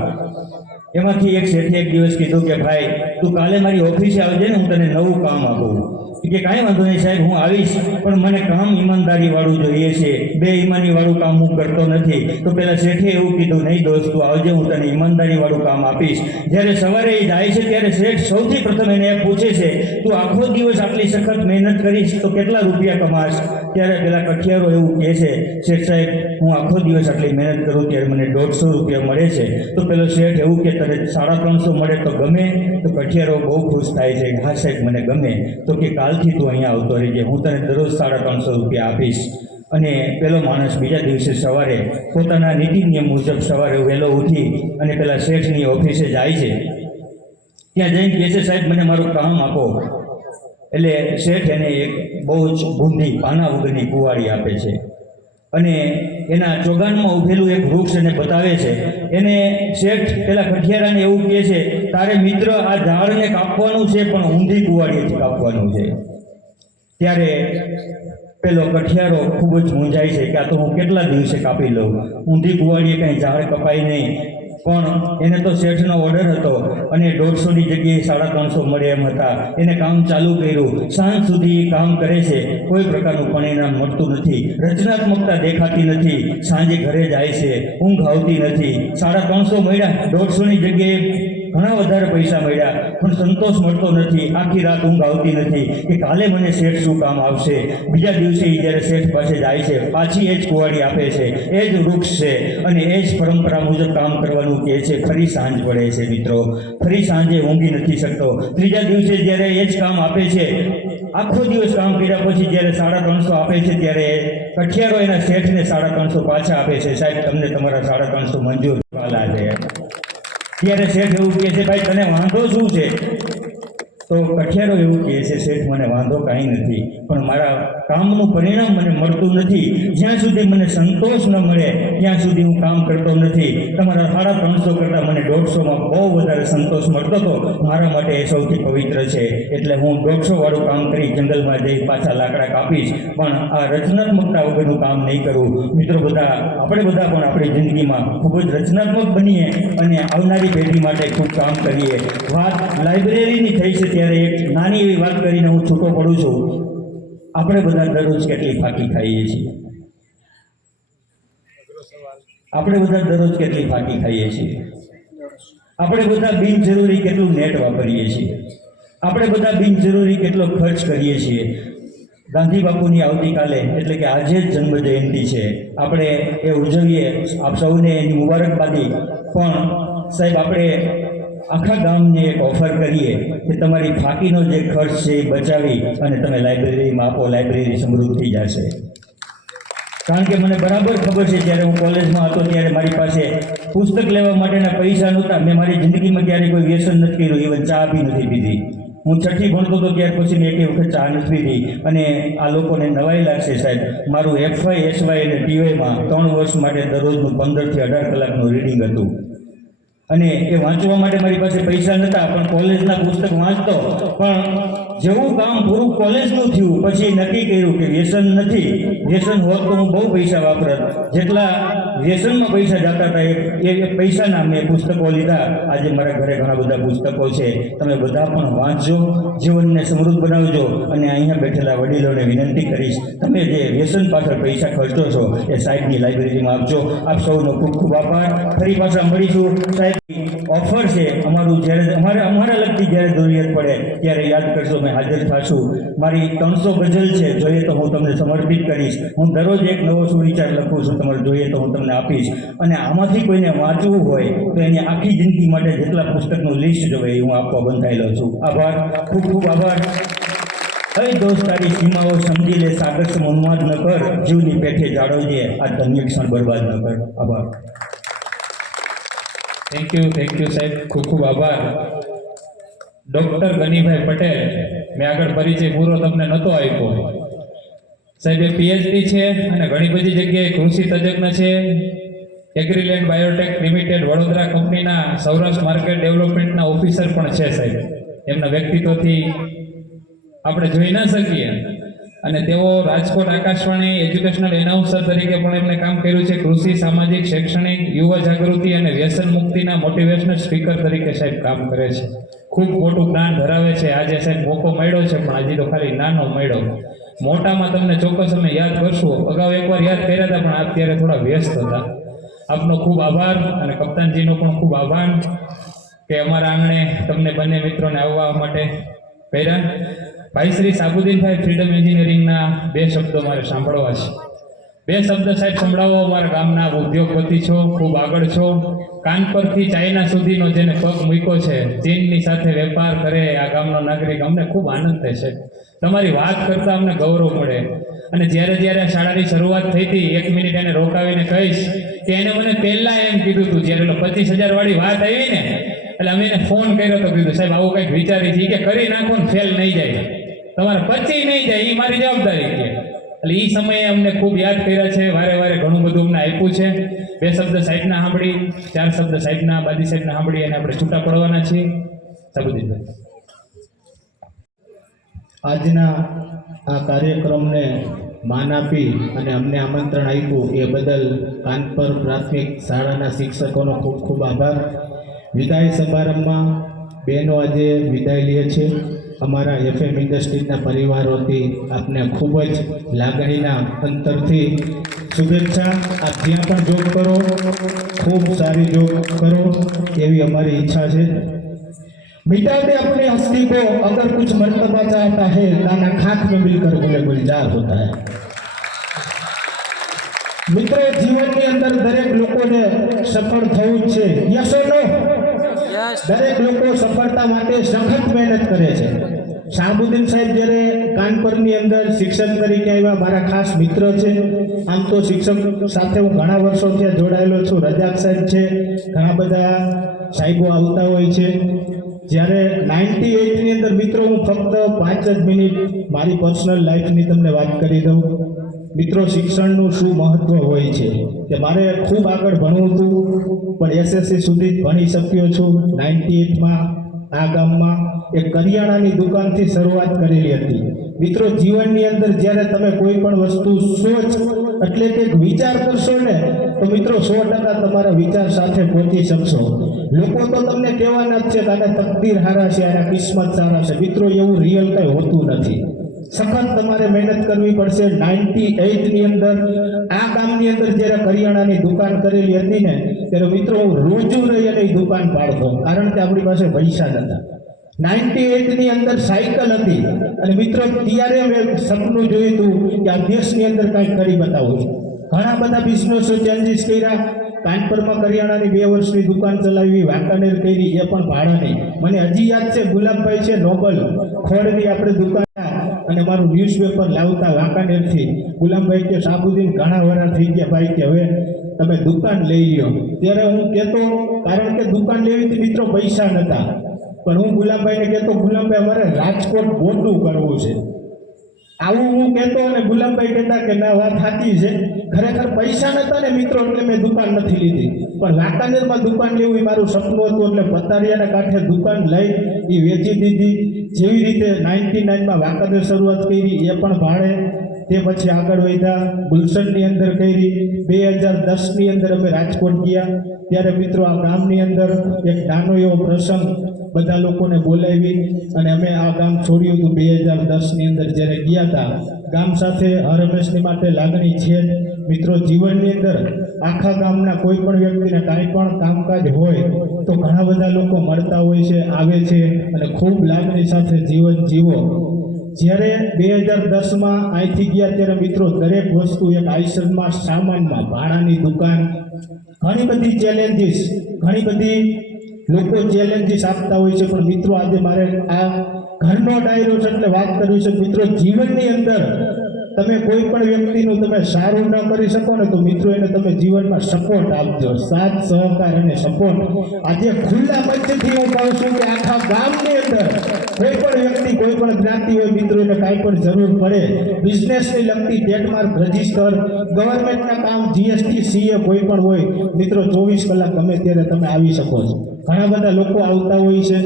એમાંથી એક શેઠે એક દિવસ કીધું કે ભાઈ તું કાલે મારી ઓફિસે આવજે ને, હું તને નવું કામ આપું. કે કાંઈ વાંધો નહીં સાહેબ, હું આવીશ, પણ મને કામ ઈમાનદારીવાળું જોઈએ છે, બેઈમાનીવાળું કામ હું કરતો નથી. તો પેલા શેઠે એવું કીધું, નહીં દોસ્ત તું આવજે, હું તને ઈમાનદારીવાળું કામ આપીશ. જ્યારે સવારે એ જાય છે ત્યારે શેઠ સૌથી પ્રથમ એને એ પૂછે છે, તું આખો દિવસ આટલી સખત મહેનત કરીશ તો કેટલા રૂપિયા કમાશ? ત્યારે પેલા કઠિયારો એવું કહે છે, શેઠ સાહેબ હું આખો દિવસ આટલી મહેનત કરું ત્યારે મને 150 રૂપિયા મળે છે. તો પેલો શેઠ એવું કે તને 350 મળે તો ગમે? તો કઠિયારો બહુ ખુશ થાય છે, હા સાહેબ મને ગમે. તો કે કાલથી તું અહીંયા આવતો રહેજે, હું તને દરરોજ 350 રૂપિયા આપીશ. અને પેલો માણસ બીજા દિવસે સવારે પોતાના નીતિ નિયમ મુજબ સવારે વહેલો ઉઠી અને પેલા શેઠની ઓફિસે જાય છે. ત્યાં જઈને કહે છે, સાહેબ મને મારું કામ આપો. એટલે શેઠ એને એક બહુ જ બુંદી પાના વગરની કુંવારી આપે છે અને એના ચોગાનમાં ઉભેલું એક વૃક્ષ એને બતાવે છે. એને શેઠ પેલા કઠિયારાને એવું કહે છે, તારે મિત્ર આ ઝાડને કાપવાનું છે પણ ઊંધી કુંવારીથી કાપવાનું છે. ત્યારે પેલો કઠિયારો ખૂબ જ મૂંઝાય છે કે આ તો હું કેટલા દિવસે કાપી લઉં, ઊંધી કુંવારીએ કાંઈ ઝાડ કપાય નહીં. પણ એને તો શેઠનો ઓર્ડર હતો અને 150ની જગ્યાએ 350 મળે એમ હતા. એને કામ ચાલુ કર્યું, સાંજ સુધી કામ કરે છે, કોઈ પ્રકારનું પરિણામ મળતું નથી, રચનાત્મકતા દેખાતી નથી. સાંજે ઘરે જાય છે, ઊંઘ આવતી નથી. 350 મળ્યા, 150ની જગ્યાએ ઘણા વધારે પૈસા મળ્યા, પણ સંતોષ મળતો નથી. આખી રાત ઊંઘ આવતી નથી કે કાલે મને શેઠ શું કામ આવશે. બીજા દિવસે જ્યારે શેઠ પાસે જાય છે, પાછી એ જ કુંવારી આપે છે, એ જ વૃક્ષ છે અને એ જ પરંપરા મુજબ કામ કરવાનું કહે છે. ફરી સાંજ પડે છે મિત્રો, ફરી સાંજે ઊંઘી નથી શકતો. ત્રીજા દિવસે જ્યારે એ જ કામ આપે છે, આખો દિવસ કામ કર્યા પછી જ્યારે 350 આપે છે ત્યારે કઠિયારો એના શેઠને 350 પાછા આપે છે. સાહેબ તમને તમારા 350 મંજૂર વાલા છે. ત્યારે શેઠ એવું કહે છે, ભાઈ તને વાંધો શું છે? તો કઠિયારો એવું કહે છે, શેઠ મને વાંધો કાંઈ નથી, પણ મારા કામનું પરિણામ મને મળતું નથી. જ્યાં સુધી મને સંતોષ ન મળે ત્યાં સુધી હું કામ કરતો નથી. તમારા 350 કરતાં મને 150માં બહુ વધારે સંતોષ મળતો હતો. મારા માટે એ સૌથી પવિત્ર છે. એટલે હું 150 વાળું કામ કરી જંગલમાં જઈ પાછા લાકડા કાપીશ, પણ આ રચનાત્મકતા વગરનું કામ નહીં કરું. મિત્રો બધા આપણે બધા પણ આપણી જિંદગીમાં ખૂબ જ રચનાત્મક બનીએ અને આવનારી પેઢી માટે ખૂબ કામ કરીએ. વાત લાઇબ્રેરીની થઈ છે ત્યારે એક નાની એવી વાત કરીને હું છૂટો પડું છું. આપણે બધા દરરોજ કેટલી ફાંકી ખાઈએ છીએ? આપણે બધા દરરોજ કેટલી ફાંકી ખાઈએ છીએ? આપણે બધા બિનજરૂરી કેટલું નેટ વાપરીએ છીએ? આપણે બધા બિનજરૂરી કેટલો ખર્ચ કરીએ છીએ? ગાંધી બાપુની આવતીકાલે એટલે કે આજે જ જન્મ જયંતિ છે, આપણે એ ઉજવીએ, આપ સૌને એની મુબારકબાદી. પણ સાહેબ આપણે આખા ગામને એક ઓફર કરીએ કે તમારી ફાંકીનો જે ખર્ચ છે એ બચાવી અને તમે લાઇબ્રેરીમાં આપો, લાઇબ્રેરી સમૃદ્ધ થઈ જશે. કારણ કે મને બરાબર ખબર છે, જ્યારે હું કોલેજમાં હતો ત્યારે મારી પાસે પુસ્તક લેવા માટેના પૈસા નહોતા. મેં મારી જિંદગીમાં ક્યારેય કોઈ વ્યસન નથી કર્યું, ઇવન ચા બી નથી પીધી. હું 6ઠ્ઠી ભણતો હતો ત્યાર પછી મેં એક વખત ચા નથી પીધી. અને આ લોકોને નવાઈ લાગશે સાહેબ, મારું FY, SY અને TYમાં 3 વર્ષ માટે દરરોજનું 15 થી 18 કલાકનું રીડિંગ હતું. અને એ વાંચવા માટે મારી પાસે પૈસા નહોતા, પણ કોલેજના પુસ્તક વાંચતો. પણ જેવું કામ પૂરું કોલેજનું થયું પછી નક્કી કર્યું કે વ્યસન નથી. વ્યસન હોત તો હું બહુ પૈસા વાપરત. જેટલા વ્યસનમાં પૈસા જતા હતા એ પૈસાના મેં પુસ્તકો લીધા. આજે મારા ઘરે ઘણા બધા પુસ્તકો છે. તમે બધા પણ વાંચજો, જીવનને સમૃદ્ધ બનાવજો. અને અહીંયા બેઠેલા વડીલોને વિનંતી કરીશ, તમે જે વ્યસન પાછળ પૈસા ખર્ચો છો એ સાહેબની લાઇબ્રેરીમાં આપજો. આપ સૌનો ખૂબ ખૂબ આભાર. ફરી પાછા મળીશું. સાહેબ ઓફર છે, અમારું જ્યારે અમારા લગતી જ્યારે જરૂરિયાત પડે ત્યારે યાદ કરશો, મેં હાજર થશું. મારી 300 ગઝલ છે, જોઈએ તો હું તમને સમર્પિત કરીશ. હું દરરોજ એક નવો સુવિચાર લખું છું, તમારે જોઈએ તો હું તમને આપીશ. અને આમાંથી કોઈને વાંચવું હોય તો એની આખી જિંદગી માટે જેટલા પુસ્તકનું લિસ્ટ જોવે એ હું આપવા બંધાયેલો છું. આભાર, ખૂબ ખૂબ આભાર. હે દોસ્ત તારી સીમાઓ સમજી લે, સાગર સમ ઉન્માદ ન કર, જીવની પેઠે જાળવજે, આ ધન્ય ક્ષણ બરબાદ ન કર. આભાર. થેન્ક યુ સાહેબ, ખૂબ ખૂબ આભાર. ડૉક્ટર ગનીભાઈ પટેલ, મેં આગળ પરિચય પૂરો તમને નહોતો આપ્યો. સાહેબે PhD છે અને ઘણી બધી જગ્યાએ કૃષિ તજજ્ઞ છે. એગ્રીલેન્ડ બાયોટેક લિમિટેડ વડોદરા કંપનીના સૌરાષ્ટ્ર માર્કેટ ડેવલપમેન્ટના ઓફિસર પણ છે સાહેબ. એમના વ્યક્તિત્વથી આપણે જોઈ ના શકીએ, અને તેઓ રાજકોટ આકાશવાણી એજ્યુકેશનલ એનાઉન્સર તરીકે પણ એમણે કામ કર્યું છે. કૃષિ, સામાજિક, શૈક્ષણિક, યુવા જાગૃતિ અને વ્યસન મુક્તિના મોટિવેશનલ સ્પીકર તરીકે સાહેબ કામ કરે છે. ખૂબ મોટું જ્ઞાન ધરાવે છે. આજે સાહેબ મોકો મળ્યો છે, પણ હજી તો ખાલી નાનો મળ્યો. મોટામાં તમને ચોક્કસ અમે યાદ કરશું. અગાઉ એકવાર યાદ કર્યા હતા, પણ અત્યારે થોડા વ્યસ્ત હતા. આપનો ખૂબ આભાર અને કપ્તાનજીનો પણ ખૂબ આભાર કે અમારા આંગણે તમને બંને મિત્રોને આવવા માટે કર્યા. ભાઈ શ્રી સાબુદ્દીનભાઈ ફ્રીડમ એન્જિનિયરિંગના 2 શબ્દો મારે સાંભળવા છે. 2 શબ્દ સાહેબ સંભળાવો. અમારા ગામના ઉદ્યોગપતિ છો, ખૂબ આગળ છો. કાનપરથી ચાઇના સુધીનો જેને પગ મૂક્યો છે, ચીનની સાથે વેપાર કરે આ ગામનો નાગરિક, અમને ખૂબ આનંદ થાય છે. તમારી વાત કરતાં અમને ગૌરવ મળે. અને જ્યારે શાળાની શરૂઆત થઈ હતી, 1 મિનિટ એને રોકાવીને કહીશ કે એને મને પહેલાં એમ કીધું હતું, જ્યારે 25,000 વાળી વાત આવી ને, એટલે અમે એને ફોન કર્યો તો કીધું સાહેબ આવું કંઈક વિચારી છે કે કરી નાખો ને ફેલ નહીં જાય, તમારે પછી નહીં જાય, એ મારી જવાબદારી છે. એટલે એ સમયે અમને ખૂબ યાદ કર્યા છે. વારે ઘણું બધું અમને આપ્યું છે. 2 શબ્દ સાહેબના સાંભળી, 4 શબ્દ સાહેબના, બાદી સાહેબના સાંભળી અને આપણે છૂટા પડવાના છીએ. સાબુદ્દીનભાઈ, આજના આ કાર્યક્રમને માન આપી અને અમને આમંત્રણ આપ્યું એ બદલ કાનપર પ્રાથમિક શાળાના શિક્ષકોનો ખૂબ ખૂબ આભાર. વિદાય સમારંભમાં બહેનો આજે વિદાય લે છે. અમારા FM ઇન્ડસ્ટ્રીઝના પરિવારોથી આપને ખૂબ જ લાગણીના અંતરથી શુભેચ્છા. આપ જ્યાં પણ જોબ કરો, ખૂબ સારી જોબ કરો એવી અમારી ઈચ્છા છે. मिटा दे अपने हस्ती को, अगर कुछ मर्तबा चाहता है दाना खाक में मिलकर गुले गुलजार होता है. મિત્રો, જીવનની અંદર દરેક લોકોને સફળ થવું જ છે. યસ ઓર નો? દરેક લોકો સફળતા માટે સખત મહેનત કરે છે. શાહબુદ્દીન સાહેબ જ્યારે કાનપરની અંદર શિક્ષક તરીકે આવ્યા, મારા ખાસ મિત્ર છે. આમ તો શિક્ષક સાથે હું ઘણા વર્ષોથી જોડાયેલો છું. રજાક સાહેબ છે, ઘણા બધા સાહેબો આવતા હોય છે. જ્યારે 98ની અંદર મિત્રો, હું ફક્ત 5 જ મિનિટ મારી પર્સનલ લાઈફની તમને વાત કરી દઉં. મિત્રો, શિક્ષણનું શું મહત્વ હોય છે કે મારે ખૂબ આગળ ભણવું હતું, પણ SSC સુધી જ ભણી શક્યો છું. 98માં આ ગામમાં એક કરિયાણાની દુકાનથી શરૂઆત કરેલી હતી. મિત્રો, જીવનની અંદર જ્યારે તમે કોઈ પણ વસ્તુ સોચ એટલે કે વિચાર કરશો ને, તો મિત્રો 100% તમારા વિચાર સાથે પહોંચી શકશો. લોકો તો તમને કહેવાના જ છે કે આને તકદીર હારા છે, આના કિસ્મત સારા છે. મિત્રો, એવું રિયલ કંઈ હોતું નથી. સખત તમારે મહેનત કરવી પડશે. 98ની અંદર આ ગામની અંદર જ્યારે કરિયાણાની દુકાન કરેલી હતી ને, ત્યારે મિત્રો હું રોજુ રહી અને દુકાન પાડતો, કારણ કે આપણી પાસે પૈસા નહોતા. 98ની અંદર સાયકલ હતી અને મિત્રો ત્યારે મેં સપનું જોયું હતું કે આ દેશની અંદર કંઈક કરી બતાવું છું. ઘણા બધા બિઝનેસો ચેન્જીસ કર્યા. કાનપરમાં કરિયાણાની 2 વર્ષની દુકાન ચલાવી, વાંકાનેર કરી, એ પણ ભાડાની. મને હજી યાદ છે, ગુલાબભાઈ છે નોબલ ખોડની આપણે દુકાન અને મારું ન્યૂઝપેપર લાવતા વાંકાનેરથી. ગુલામભાઈ કે સાબુદ્દીન ઘણા વર્ષ થઈ ગયા ભાઈ, કે હવે તમે દુકાન લઈ લ્યો. ત્યારે હું કહેતો, કારણ કે દુકાન લેવી હતી મિત્રો, પૈસા નહોતા, પણ હું ગુલામભાઈને કહેતો, ગુલામભાઈ અમારે રાજકોટ મોટું કરવું છે. આવું હું કહેતો અને ગુલામભાઈ કહેતા કે ના, વાત સાચી છે. ખરેખર પૈસા નહોતા ને મિત્રો, એટલે મેં દુકાન નથી લીધી. પણ વાંકાનેરમાં દુકાન લેવું એ મારું સપનું હતું. એટલે પતારિયાના કાંઠે દુકાન લઈ એ વેચી દીધી. જેવી રીતે 99માં વાંકાનેર શરૂઆત કરી, એ પણ ભાડે. તે પછી આગળ વધ્યા, ગુલશનની અંદર કરી. 2010ની અંદર અમે રાજકોટ ગયા. ત્યારે મિત્રો આ ગામની અંદર એક નાનો એવો પ્રસંગ બધા લોકોને બોલાવી અને અમે આ ગામ છોડ્યું હતું. 2010ની અંદર જ્યારે ગયા હતા, ગામ સાથે હર હંમેશની માટે લાગણી છે. મિત્રો, જીવનની અંદર આખા ગામના કોઈ પણ વ્યક્તિને કાંઈ પણ કામકાજ હોય તો ઘણા બધા લોકો મળતા હોય છે, આવે છે અને ખૂબ લાગણી સાથે જીવન જીવો. જ્યારે 2010માં અહીંથી ગયા ત્યારે મિત્રો દરેક વસ્તુ એક આઈસરમાં સામાનમાં, ભાડાની દુકાન, ઘણી બધી ચેલેન્જીસ, ઘણી બધી લોકો ચેલેન્જીસ આપતા હોય છે. પણ મિત્રો, આજે મારે આ ઘરનો ડાયરો છે એટલે વાત કરવી છે. મિત્રો, જીવનની અંદર તમે કોઈ પણ વ્યક્તિનું તમે સારું ન કરી શકો ને, તો મિત્રો એને તમે જીવનમાં સપોર્ટ આપજો, સાથ સહકાર અને સપોર્ટ. આજે ખુલ્લા મંચથી હું કહું છું કે આખા ગામની અંદર કોઈ પણ વ્યક્તિ, કોઈ પણ જ્ઞાતિ હોય મિત્રો, એને કાંઈ પણ જરૂર પડે, બિઝનેસને લગતી ટેટમાર્ક, રજિસ્ટર, ગવર્મેન્ટના કામ, GST, CA કોઈ પણ હોય મિત્રો, 24 કલાક ગમે ત્યારે તમે આવી શકો છો. ઘણા બધા લોકો આવતા હોય છે,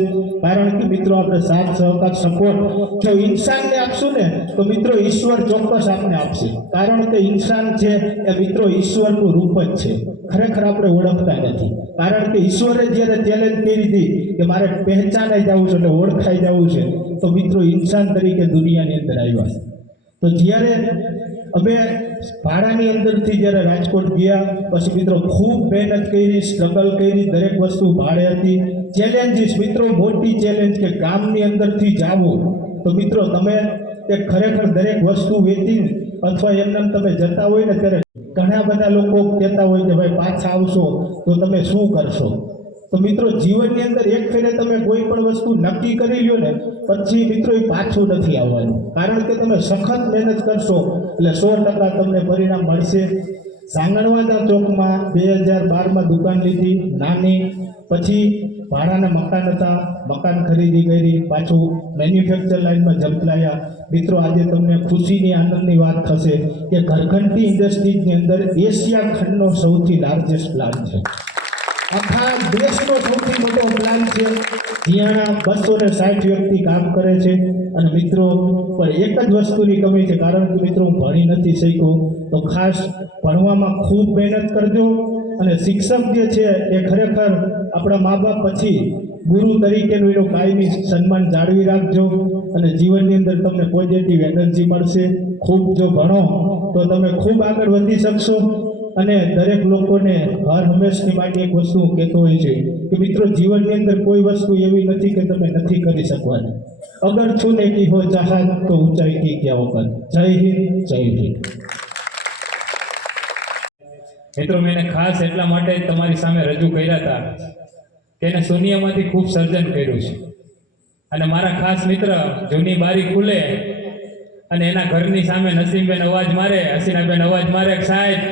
કારણ કે મિત્રો આપણે સાથ સહકાર સપોર્ટ જો ઇન્સાનને આપશું ને તો મિત્રો ઈશ્વર ચોક્કસ આપને આપશે, કારણ કે ઇન્સાન છે એ મિત્રો ઈશ્વરનું રૂપ જ છે. ખરેખર આપણે ઓળખતા નથી, કારણ કે ઈશ્વરે જ્યારે ચેલેન્જ કરી હતી કે મારે પહેચાનાઈ જવું છે એટલે ઓળખાઈ જવું છે, તો મિત્રો ઇન્સાન તરીકે દુનિયાની અંદર આવ્યા છે. તો જ્યારે અમે ભાડાની અંદરથી જ્યારે રાજકોટ ગયા પછી મિત્રો ખૂબ મહેનત કરી, સ્ટ્રગલ કરી, દરેક વસ્તુ ભાડે હતી. ચેલેન્જીસ મિત્રો, મોટી ચેલેન્જ કે ગામની અંદરથી જાવું તો મિત્રો તમે એ ખરેખર દરેક વસ્તુ વેચી અથવા એમને તમે જતા હોય ને ત્યારે ઘણા બધા લોકો કહેતા હોય કે ભાઈ પાછા આવશો તો તમે શું કરશો. તો મિત્રો જીવનની અંદર એક ફેરે તમે કોઈ પણ વસ્તુ નક્કી કરી લ્યો ને પછી મિત્રો એ પાછું નથી આવવાનું, કારણ કે તમે સખત મહેનત કરશો એટલે 100% તમને પરિણામ મળશે. સાંગણવાજા ચોકમાં 2012માં દુકાન લીધી નાની, પછી ભાડાના મકાન હતા, મકાન ખરીદી કરી, પાછું મેન્યુફેક્ચર લાઇનમાં ઝંપલાયા. મિત્રો આજે તમને ખુશીની આનંદની વાત થશે કે ઘરઘંટી ઇન્ડસ્ટ્રીઝની અંદર એશિયા ખંડનો સૌથી લાર્જેસ્ટ પ્લાન્ટ છે, આખા દેશનો સૌથી મોટો પ્લાન છે, જ્યાં 260 વ્યક્તિ કામ કરે છે. અને મિત્રો પણ એક જ વસ્તુની કમી છે, કારણ કે મિત્રો હું ભણી નથી શીખ્યો, તો ખાસ ભણવામાં ખૂબ મહેનત કરજો. અને શિક્ષક જે છે એ ખરેખર આપણા મા બાપ પછી ગુરુ તરીકેનું એનું કાયમી સન્માન જાળવી રાખજો, અને જીવનની અંદર તમને પોઝિટિવ એનર્જી મળશે. ખૂબ જો ભણો તો તમે ખૂબ આગળ વધી શકશો. અને દરેક લોકોને હર હંમેશની માટે એક વસ્તુ હું કહેતો હોય છે કે મિત્રો જીવનની અંદર કોઈ વસ્તુ એવી નથી કે તમે નથી કરી શકવાની. અગર છૂને કી હો ચાહત તો ઊંચાઈ કી ક્યાં વખત. જય હિન્દ, જય હિન્દ. મિત્રો મેં એને ખાસ એટલા માટે જ તમારી સામે રજૂ કર્યા હતા કે એને શૂન્યમાંથી ખૂબ સર્જન કર્યું છે. અને મારા ખાસ મિત્ર જૂની બારી ખુલે અને એના ઘરની સામે નસીમબેન અવાજ મારે, હસીનાબેન અવાજ મારે, સાહેબ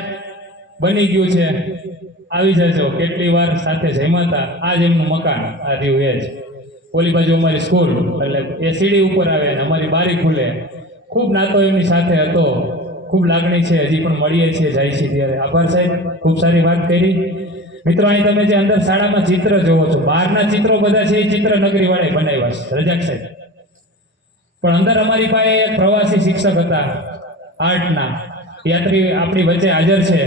બની ગયું છે, આવી જજો. કેટલી વાર સાથે જમ્યા હતા. આ જ એમનું મકાન, આ રહ્યું એ જ. ઓલી બાજુ અમારી સ્કૂલ, એટલે એ સીડી ઉપર આવે ને અમારી બારી ખુલે. ખૂબ નાતો એમની સાથે હતો, ખૂબ લાગણી છે, હજી પણ મળીએ છીએ, જાય છે ત્યારે. આભાર સાહેબ, ખૂબ સારી વાત કરી. મિત્રો અહીં તમે જે અંદર શાળામાં ચિત્ર જોવો છો, બહારના ચિત્રો બધા છે એ ચિત્રનગરી વાળે બનાવ્યા છે રજાક સાહેબ, પણ અંદર અમારી પાસે એક પ્રવાસી શિક્ષક હતા આર્ટના, યાત્રી આપણી વચ્ચે હાજર છે.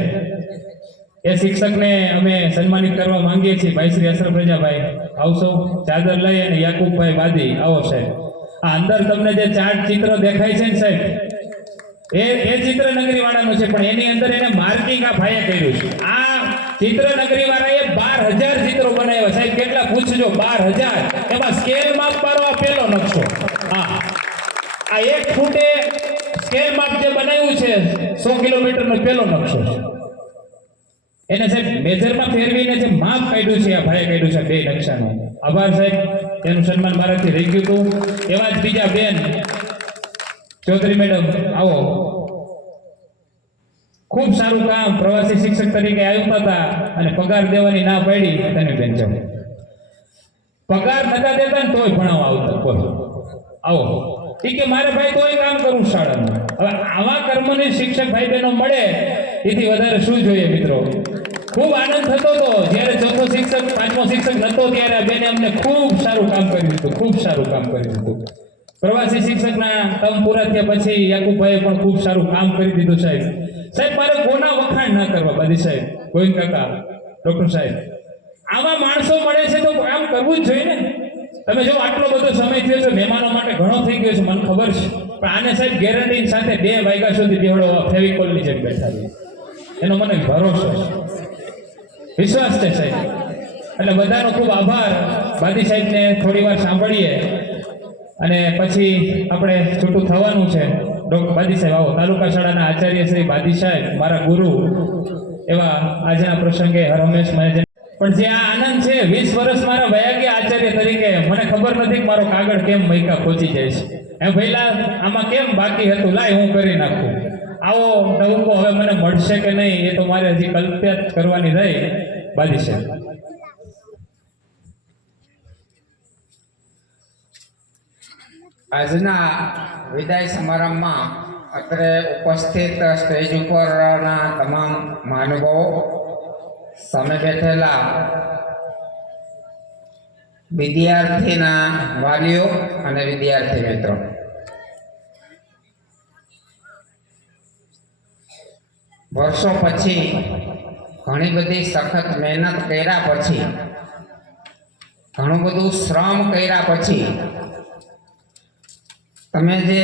એ શિક્ષકને અમે સન્માનિત કરવા માંગીએ છીએ. ભાઈ શ્રી અશરફ રજાભાઈ આવશો, ચાદર લઈ, અને યાકુબભાઈ વાદી આવો સાહેબ. આ અંદર તમને જે 4 ચિત્રો દેખાય છે ને સાહેબ, એ ચિત્રનગરી વાળાનું છે, પણ એની અંદર એને માર્કિંગ આ ભાઈએ કર્યું છે. આ ચિત્રનગરી વાળાએ 12,000 ચિત્રો બનાવ્યા સાહેબ. કેટલા પૂછજો? 12,000. એમાં સ્કેલ માપ વાળો આ પહેલો નકશો. હા, આ 1 ફૂટે સ્કેલ માપ જે બનાવ્યું છે 100 કિલોમીટરનો પહેલો નકશો છે. એને સાહેબ મેજરમાં ફેરવીને જે માપ કાઢ્યું છે આ ભાઈએ કાઢ્યું છે 2 નકશાનું. આભાર સાહેબ, એનું સન્માન મારાથી રહી ગયું હતું. એવા જ બીજા બેન ચૌધરી મેડમ આવો, ખૂબ સારું કામ. પ્રવાસી શિક્ષક તરીકે આવ્યા હતા અને પગાર દેવાની ના પાડી. તને બેન જાઓ, પગાર નતા દેતા ને તોય ભણાવવા આવતા. કોઈ આવો ઠીક કે મારે ભાઈ તોય કામ કરું શાળામાં. હવે આવા કર્મની શિક્ષક ભાઈ બહેનો મળે એથી વધારે શું જોઈએ મિત્રો? ખૂબ આનંદ થતો હતો જ્યારે 4થો શિક્ષક 5મો શિક્ષક નહોતો ત્યારે આ બેને અમને ખૂબ સારું કામ કર્યું હતું, ખૂબ સારું કામ કર્યું હતું. પ્રવાસી શિક્ષકના ટર્મ પૂરા થયા પછી યાકુબભાઈએ પણ ખૂબ સારું કામ કરી દીધું સાહેબ. સાહેબ મારે કોના વખાણ ના કરવા બાદી સાહેબ, ગોવિંદ કાકા, ડૉક્ટર સાહેબ, આવા માણસો મળે છે તો કામ કરવું જ જોઈએ ને. તમે જો આટલો બધો સમય થયો છે, મહેમાનો માટે ઘણો થઈ ગયો છે, મને ખબર છે, પણ આને સાહેબ ગેરંટી સાથે 2 વાગ્યા સુધી બેહડો ફેવિકોલની જેમ બેઠા છે. એનો મને ભરોસો છે, વિશ્વાસ છે સાહેબ. એટલે બધાનો ખૂબ આભાર. બાદી સાહેબને થોડી વાર સાંભળીએ અને પછી આપણે છૂટું થવાનું છે. ડૉક્ટર બાદી સાહેબ આવો. તાલુકા શાળાના આચાર્ય શ્રી બાદી સાહેબ, મારા ગુરુ એવા આજના પ્રસંગે હર હંમેશ મને પણ જે આ આનંદ છે 20 વર્ષ મારા વયા ગયા આચાર્ય તરીકે, મને ખબર નથી કે મારો કાગળ કેમ મૈકા પહોંચી જાય છે. એમ ભઈલા આમાં કેમ બાકી હતું, લાય હું કરી નાખું. આવો ટહુકો હવે મને મળશે કે નહીં એ તો મારે હજી કલ્પ્યા જ કરવાની રહી. બાદી સાહેબ આજના વિદાય સમારંભમાં અત્રે ઉપસ્થિત સ્ટેજ ઉપરના તમામ મહાનુભાવો, સામે બેઠેલા વિદ્યાર્થીના વાલીઓ અને વિદ્યાર્થી મિત્રો, વર્ષો પછી ઘણી બધી સખત મહેનત કર્યા પછી, ઘણું બધું શ્રમ કર્યા પછી તમે જે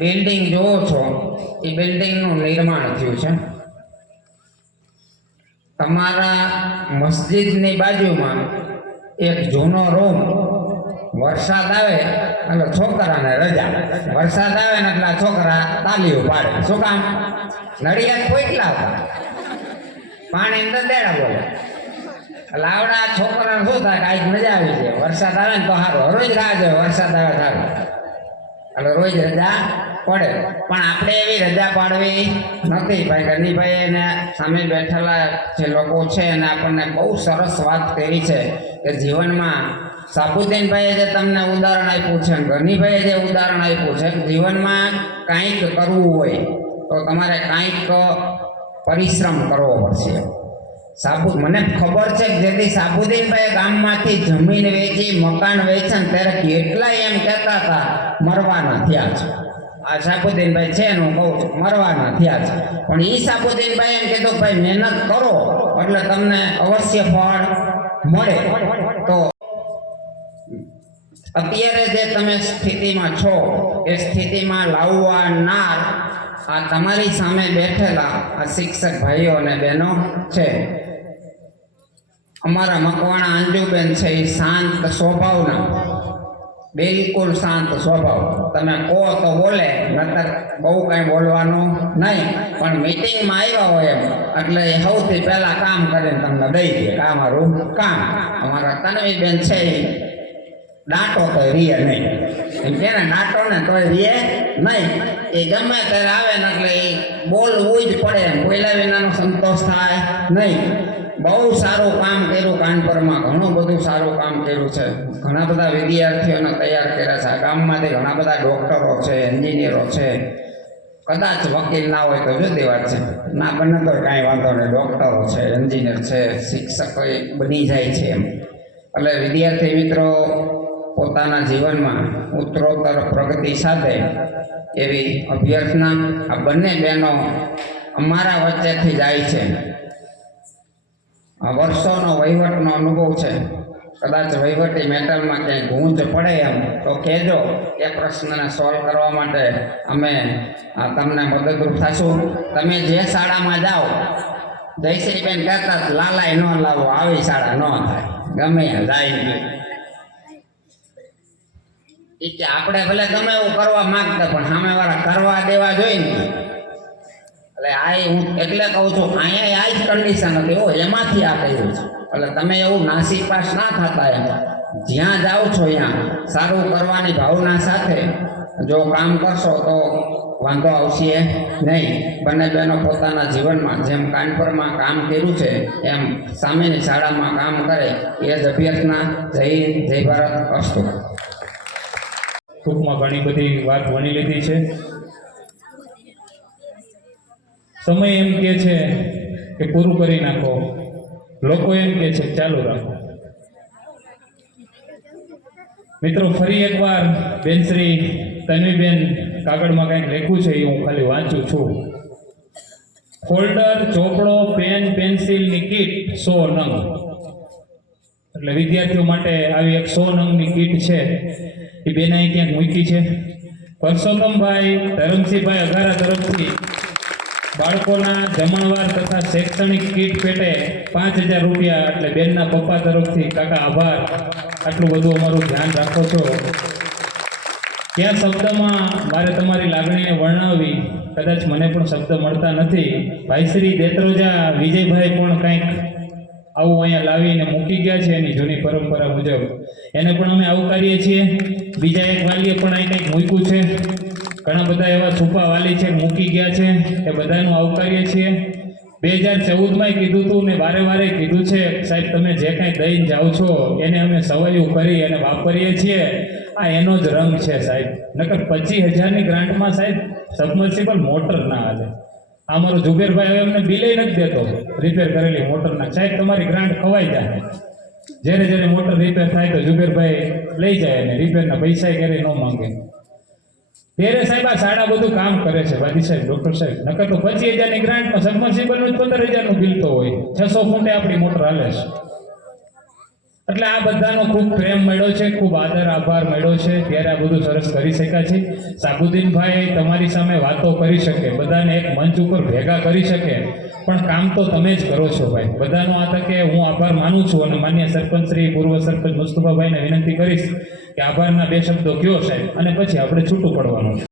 બિલ્ડિંગ જોવો છો એ બિલ્ડિંગનું નિર્માણ થયું છે. તમારા મસ્જિદની બાજુમાં એક જૂનો રૂમ, વરસાદ આવે એટલે છોકરાને રજા, વરસાદ આવે ને એટલે છોકરા તાલીઓ પાડે. શું કામ? નડિયાદ પોઈટલા હતા, પાણી અંદર દેડા બોલે. એટલે આવડા છોકરાને શું થાય કે આજ મજા આવી છે, વરસાદ આવે ને તો સારું, રોજ રાહ જોઈએ વરસાદ આવે સારું, એટલે રોજ રજા પડે. પણ આપણે એવી રજા પાડવી નથી. ભાઈ ગનીભાઈ એને સામે બેઠેલા જે લોકો છે એને આપણને બહુ સરસ વાત કરી છે કે જીવનમાં સાબુદ્દીનભાઈએ જે તમને ઉદાહરણ આપ્યું છે, ગનીભાઈએ જે ઉદાહરણ આપ્યું છે, જીવનમાં કાંઈક કરવું હોય તો તમારે કાંઈક પરિશ્રમ કરવો પડશે. મને ખબર છે કે જેથી સાબુદ્દીનભાઈ ગામમાંથી જમીન વેચી, મકાન વેચે ને ત્યારે કેટલાય એમ કહેતા હતા મરવાના થયા છે. આ સાબુદ્દીનભાઈ છે એનું કહું છું, મરવાના થયા છે. પણ એ સાબુદ્દીનભાઈ એમ કીધું ભાઈ મહેનત કરો એટલે તમને અવશ્ય ફળ મળે. તો અત્યારે જે તમે સ્થિતિમાં છો એ સ્થિતિમાં લાવવાનાર આ તમારી સામે બેઠેલા આ શિક્ષક ભાઈઓ અને બહેનો છે. અમારા મકવાણા અંજુબેન છે એ શાંત સ્વભાવના, બિલકુલ શાંત સ્વભાવ. તમે કહો તો બોલે, નતર બહુ કાંઈ બોલવાનું નહીં. પણ મિટિંગમાં આવ્યા હોય એમ એટલે સૌથી પહેલાં કામ કરીને તમને દઈ દે કે આ મારું કામ. અમારા તન્વીબેન છે એ દાંટો તો રીએ નહીં, એમ કે ને દાંટો ને તોય રીએ નહીં. એ ગમે ત્યારે આવે ને એટલે એ બોલવું જ પડે, એમ બોલ્યા વિનાનો સંતોષ થાય નહીં. બહુ સારું કામ કર્યું કાનપુરમાં, ઘણું બધું સારું કામ કર્યું છે. ઘણા બધા વિદ્યાર્થીઓને તૈયાર કર્યા છે. આ ગામમાંથી ઘણા બધા ડૉક્ટરો છે, એન્જિનિયરો છે. કદાચ વકીલ ના હોય તો જુદી વાત છે, ના બને તો કાંઈ વાંધો નહીં, ડૉક્ટરો છે, એન્જિનિયર છે, શિક્ષકો બની જાય છે એમ. એટલે વિદ્યાર્થી મિત્રો પોતાના જીવનમાં ઉત્તરોત્તર પ્રગતિ સાથે એવી અભ્યર્થના આ બંને બહેનો અમારા વચ્ચેથી જાય છે. આ વર્ષોનો વહીવટનો અનુભવ છે. કદાચ વહીવટી મેટલમાં ક્યાંય ગૂંચ પડે એમ તો કહેજો, એ પ્રશ્નને સોલ્વ કરવા માટે અમે તમને મદદરૂપ થશું. તમે જે શાળામાં જાઓ, જયશ્રીબેન કહેતા લાલાય ન લાવો, આવી શાળા ન થાય, ગમે જાય એ કે આપણે ભલે ગમે એવું કરવા માંગતા પણ સામેવાળા કરવા દેવા જોઈએ ને. એટલે આ હું એટલે કહું છું, અહીંયા આ જ કન્ડિશન હતી હો, એમાંથી આ કર્યું છે. એટલે તમે એવું નાસીપાસ ના થતા એમ, જ્યાં જાઓ છો ત્યાં સારું કરવાની ભાવના સાથે જો કામ કરશો તો વાંધો આવશે નહીં. બંને બહેનો પોતાના જીવનમાં જેમ કાનપુરમાં કામ કર્યું છે એમ સામેની શાળામાં કામ કરે એ જ અભ્યર્થના. જય હિન્દ, જય ભારત, અસ્તુ. ટૂંકમાં ઘણી બધી વાત વણી લીધી છે. સમય એમ કહે છે કે પૂરું કરી નાખો, લોકો એમ કહે છે ચાલુ રાખો. મિત્રો ફરી એકવાર બેનશ્રી તન્વીબેન કાગળમાં કંઈક લખ્યું છે એ હું ખાલી વાંચું છું. ફોલ્ડર, ચોપડો, પેન, પેન્સિલની કીટ 100 નંગ. એટલે વિદ્યાર્થીઓ માટે આવી એક 100 નંગની કીટ છે એ બેન અહીં ક્યાંક મૂકી છે. પરસોત્તમભાઈ ધરમસિંહભાઈ અઘારા તરફથી બાળકોના જમણવાર તથા શૈક્ષણિક કીટ પેટે 5000 રૂપિયા, એટલે બેનના પપ્પા તરફથી કાકા આભાર. આટલું બધું અમારું ધ્યાન રાખો છો. ક્યાં શબ્દમાં મારે તમારી લાગણીને વર્ણવવી, કદાચ મને પણ શબ્દ મળતા નથી. ભાઈશ્રી દેત્રોજા વિજયભાઈ પણ કંઈક આવું અહીંયા લાવીને મૂકી ગયા છે એની જૂની પરંપરા મુજબ, એને પણ અમે આવકારીએ છીએ. બીજા એક વાલીએ પણ અહીં કંઈક મૂક્યું છે. ઘણા બધા એવા છુપા વાલી છે મૂકી ગયા છે, એ બધાનું આવકારીએ છીએ. 2014માં કીધું હતું ને વારે વારે કીધું છે સાહેબ તમે જે કાંઈ દઈને જાઓ છો એને અમે સવાયું કરી અને વાપરીએ છીએ. આ એનો જ રંગ છે સાહેબ. નકર 25,000ની ગ્રાન્ટમાં સાહેબ સબમર્સિબલ મોટર ના હાલે. આ મારો જુબેરભાઈ હવે અમને બિલે નથી દેતો રિપેર કરેલી મોટરના. સાહેબ તમારી ગ્રાન્ટ ખવાઈ જાય. જ્યારે જ્યારે મોટર રિપેર થાય તો જુબેરભાઈ લઈ જાય અને રિપેરના પૈસા ક્યારેય ન માંગે. ત્યારે સાહેબ આ શાળા બધું કામ કરે છે વાદી સાહેબ, ડૉક્ટર સાહેબ. નકર તો 25,000ની ગ્રાન્ટમાં સબમર્સિબલનું જ 15,000નું બિલ તો હોય. 600 ફૂટે આપણી મોટર હાલે છે. એટલે આ બધાનો ખૂબ પ્રેમ મળ્યો છે, ખૂબ આદર આભાર મળ્યો છે, ત્યારે આ બધું સરસ કરી શક્યા છે. સાબુદ્દીનભાઈ તમારી સામે વાતો કરી શકે, બધાને એક મંચ ઉપર ભેગા કરી શકે, પણ કામ તો તમે જ કરો છો ભાઈ. બધાનો આ તકે હું આભાર માનું છું અને માન્ય સરપંચ શ્રી પૂર્વ સરપંચ મુસ્તફાભાઈને વિનંતી કરીશ કે આભારના 2 શબ્દો કયો સાહેબ, અને પછી આપણે છૂટું પડવાનું છે.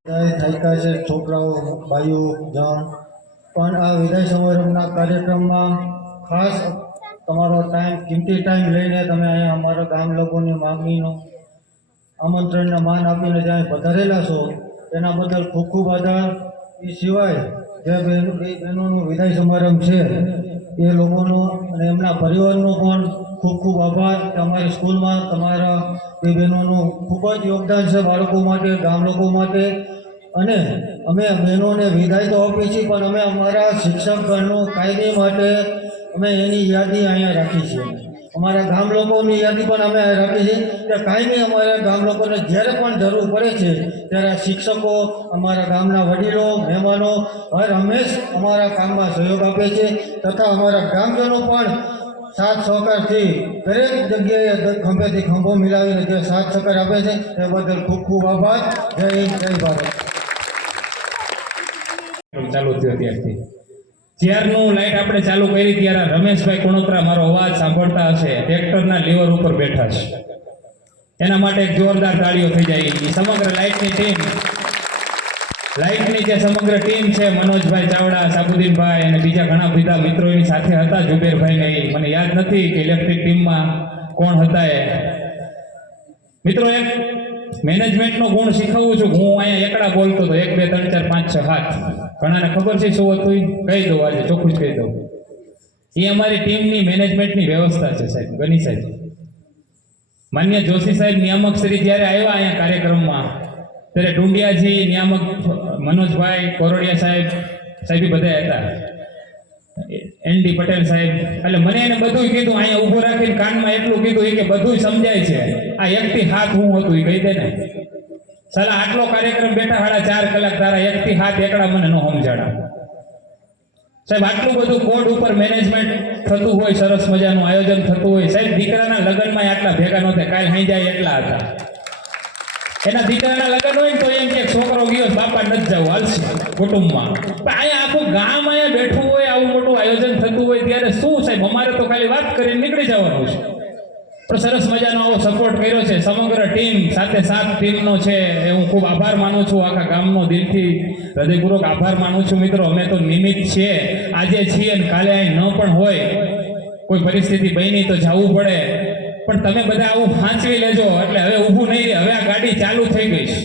થાક્યા છે છોકરાઓ, ભાઈઓ, જણ, પણ આ વિદાય સમારંભના કાર્યક્રમમાં ખાસ તમારો કિંમતી ટાઈમ લઈને તમે અહીંયા અમારા ગામ લોકોની માંગણીનું આમંત્રણને માન આપીને જ્યાં પધારેલા છો તેના બદલ ખૂબ ખૂબ આભાર. એ સિવાય જે બહેનોનું વિદાય સમારંભ છે એ લોકોનો અને એમના પરિવારનો પણ ખૂબ ખૂબ આભાર કે અમારી સ્કૂલમાં તમારા એ બહેનોનું ખૂબ જ યોગદાન છે બાળકો માટે, ગામ લોકો માટે. અને અમે બહેનોને વિદાય તો આપીએ છીએ, પણ અમે અમારા શિક્ષકગણનો કાયમી માટે અમે એની યાદી અહીંયા રાખી છે. અમારા ગામ લોકોની યાદી પણ અમે રાખી છે કે કાયમી અમારા ગામ લોકોને જ્યારે પણ જરૂર પડે છે ત્યારે શિક્ષકો, અમારા ગામના વડીલો, મહેમાનો હર હંમેશ અમારા કામમાં સહયોગ આપે છે, તથા અમારા ગ્રામજનો પણ સાથ સહકારથી દરેક જગ્યાએ ખંભેથી ખંભો મિલાવીને જે સાથ સહકાર આપે છે એ બદલ ખૂબ ખૂબ આભાર. જય હિન્દ, જય ભારત. ચાલુ થયો ત્યારથી જ્યારનું લાઈટ આપણે ચાલુ કરી ત્યારે રમેશભાઈ કુણોત્રા મારો અવાજ સાંભળતા હશે, ટ્રેક્ટરના લીવર ઉપર બેઠા છે. એના માટે એક જોરદાર તાળીઓ થઈ જાય. સમગ્ર લાઈટની જે સમગ્ર ટીમ છે, મનોજભાઈ ચાવડા, સાબુદ્દીનભાઈ અને બીજા ઘણા બધા મિત્રો એની સાથે હતા. જુબેરભાઈને મને યાદ નથી કે ઇલેક્ટ્રિક ટીમમાં કોણ હતા એ મિત્રો. એક મેનેજમેન્ટનો ગુણ શીખવું છું. હું અહીંયા એકડા બોલતો હતો, 1 2 3 4 5 6 7. ઘણાને ખબર છે શું હતું, કહી દઉં, આજે ચોખ્ખું જ કહી દઉં. એ અમારી ટીમની મેનેજમેન્ટની વ્યવસ્થા છે સાહેબ, ગની સાહેબ. માન્ય જોશી સાહેબ નિયામક શ્રી જ્યારે આવ્યા અહીંયા કાર્યક્રમમાં, ત્યારે ડુંડિયાજી નિયામક, મનોજભાઈ કોરડિયા સાહેબ બધા હતા, ND પટેલ સાહેબ. એટલે મને એને બધું કીધું, અહીંયા ઊભો રાખીને કાનમાં એટલું કીધું કે બધું સમજાય છે. આ એકથી હાથ હું હતું એ કહી દે ને. સાલા આટલો કાર્યક્રમ બેઠા 4.5 કલાક, તારા એકથી હાથ એકડા મને ન સમજાડા સાહેબ. આટલું બધું કોડ ઉપર મેનેજમેન્ટ થતું હોય, સરસ મજાનું આયોજન થતું હોય સાહેબ. દીકરાના લગ્નમાં આટલા ભેગા નહોતા, કાલ હાઈ જાય એટલા હતા. એના દીકરાના લગ્ન હોય ને તો એમ કે છોકરો ગયો, બાપા નથી જવું, હાલશે કુટુંબમાં. પણ અહીંયા આખું ગામ અહીંયા બેઠું હોય, આવું મોટું આયોજન થતું હોય ત્યારે શું સાહેબ, અમારે તો ખાલી વાત કરીને નીકળી જવાનું છે. પણ સરસ મજાનો આવો સપોર્ટ કર્યો છે સમગ્ર ટીમ, સાથે સાથ ટીમનો છે એ હું ખૂબ આભાર માનું છું. આખા ગામનો દિલથી હૃદયપૂર્વક આભાર માનું છું. મિત્રો, અમે તો નિમિત્ત છીએ, આજે છીએ ને કાલે અહીં ન પણ હોય, કોઈ પરિસ્થિતિ બની તો જવું પડે. પણ તમે બધા આવું સાચવી લેજો. એટલે હવે ઊભું નહીં રહે, હવે આ ગાડી ચાલુ થઈ ગઈ છે,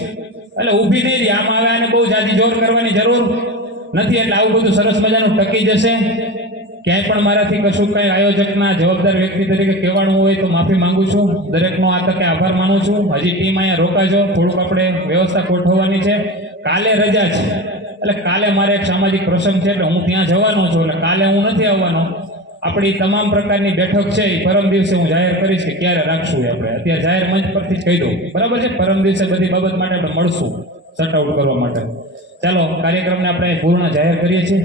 એટલે ઊભી નહીં રહી. આમાં હવે આને બહુ જાજી જોર કરવાની જરૂર નથી. એટલે આવું બધું સરસ મજાનું ટકી જશે. ક્યાંય પણ મારાથી કશું કંઈ આયોજકના જવાબદાર વ્યક્તિ તરીકે કહેવાનું હોય તો માફી માંગુ છું. દરેકનો આ તકે આભાર માનું છું. હજી ટીમ અહીંયા રોકાજો, થોડુંક આપણે વ્યવસ્થા ગોઠવવાની છે. કાલે રજા છે, એટલે કાલે મારે એક સામાજિક પ્રસંગ છે, એટલે હું ત્યાં જવાનો છું. એટલે કાલે હું નથી આવવાનો. આપણી તમામ પ્રકારની બેઠક છે એ પરમ દિવસે હું જાહેર કરીશ કે ક્યારે રાખશું. આપણે અત્યારે જાહેર મંચ પરથી જ કહી દઉં, બરાબર છે. પરમ દિવસે બધી બાબત માટે આપણે મળશું શટ આઉટ કરવા માટે. ચાલો, કાર્યક્રમને આપણે પૂર્ણ જાહેર કરીએ છીએ.